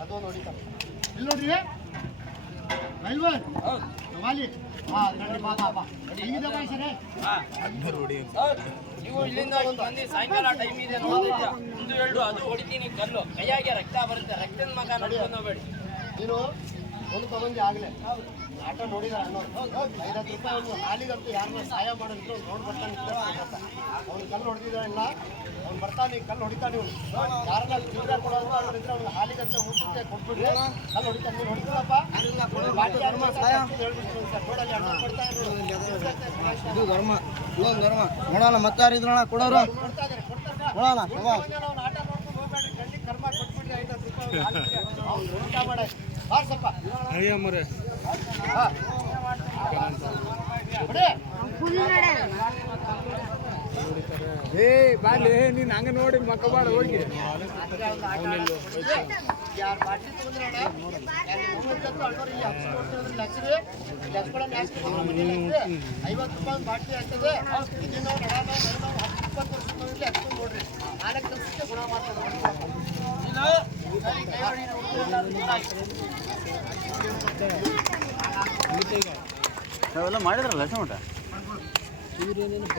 ಅದೊಂದು ಹೊಡಿತಾರೆ ಇಲ್ಲಿ ನೋಡ್ರಿ ಪೈಲ್ವಾನ್ ಮಾಲಿ ಹಾ ನೋಡಿ ಬಾ ಬಾ ಬಾ ಹಿಂಗಿದೆ ಬಾ ಸರಿ ನೀವು ಇಲ್ಲಿಂದ ಬಂದು ಸಾಯಂಕಾಲ ಟೈಮ್ ಇದೆ ನೋಡಿದ್ಯಾ ಒಂದು ಎರಡು ಅದು ಹೊಡಿತೀನಿ ಕಲ್ಲು ಕೈಯಾಗೆ ರಕ್ತ ಬರುತ್ತೆ ರಕ್ತದ ಮಗ ನೋಡ್ಕೊಂಡು ಹೋಗ್ಬೇಡಿ ನೀನು ಒಂದು ತಗೊಂಡು ಆಗಲೇ ಆಟ ನೋಡಿದಾರೆ ಅನ್ನೋರು 5-10 ರೂಪಾಯಿ ಒಂದು ಹಾಲಿಗಂತೂ ಯಾರನ್ನ ಸಹಾಯ ಮಾಡೋದಿದ್ರು ನೋಡಿ ಬರ್ತಾನೆ ಅವ್ನು ಕಲ್ಲು ಹೊಡೆದಿದ್ದಾನಿಲ್ಲ ಅವ್ನು ಬರ್ತಾನೆ ಕಲ್ಲು ಹೊಡಿತಾನೆ ಇವನು ಯಾರನ್ನ ಚಿಲ್ಲರೆ ಕೊಡೋದು ಅವ್ರಿದ್ರೆ ಅವ್ನು ಹಾಲಿಗಂತ ಊಟಕ್ಕೆ ಕೊಟ್ಬಿಟ್ರೆ ಕಲ್ಲು ಹೊಡಿತಾನೆ ನೀನು ಹೊಡಿತೀರಪ್ಪ ಹೇಳ್ಬಿಟ್ಟು ಸರ್ ನೋಡಲ್ಲಿ ಅಣ್ಣ ಕೊಡ್ತಾ ಇದು ಧರ್ಮ ಇದೊಂದು ಧರ್ಮ ನೋಡೋಣ ಮತ್ತಾರಿದ್ರಣ ಕೊಡೋರು ಕೊಡ್ತಾ ಇದ್ದಾರೆ ನೋಡೋಣ ಅವ್ನು ಆಟ ಮಾಡ್ಕೊಂಡು ಹೋಗ್ಬೇಡ್ರಿ ಕಳ್ಳಿ ಕರ್ಮ ಕೊಟ್ಬಿಟ್ರಿ 5-10 ರೂಪಾಯಿ ಅವ್ನು ಊಟ ಮಾಡಿ ಬಾರ್ಸಪ್ಪ ಏ ಬಾರ್ಲಿ ನೀನ್ ಹಂಗ ನೋಡಿ ಮಕ್ಕಬಾರ ಹೋಗಿ ಯಾರು ಬಾಟ್ಲಿ ತಗೊಂಡ್ರೆ $50 ಬಾಟ್ಲಿ ಆಗ್ತದೆ ಇದನ್ನ 10-20 ವರ್ಷದಲ್ಲಿ ಹಚ್ಕೊಂಡು ನೋಡ್ರಿ 4 ಕೆಲಸಕ್ಕೆ ಗುಣ ಮಾಡ್ತಾರೆ ನಾವೆಲ್ಲ ಮಾಡಿದ್ರಲ್ಲ ಟೊಮಟ ಹೊಡಿಯಲೇ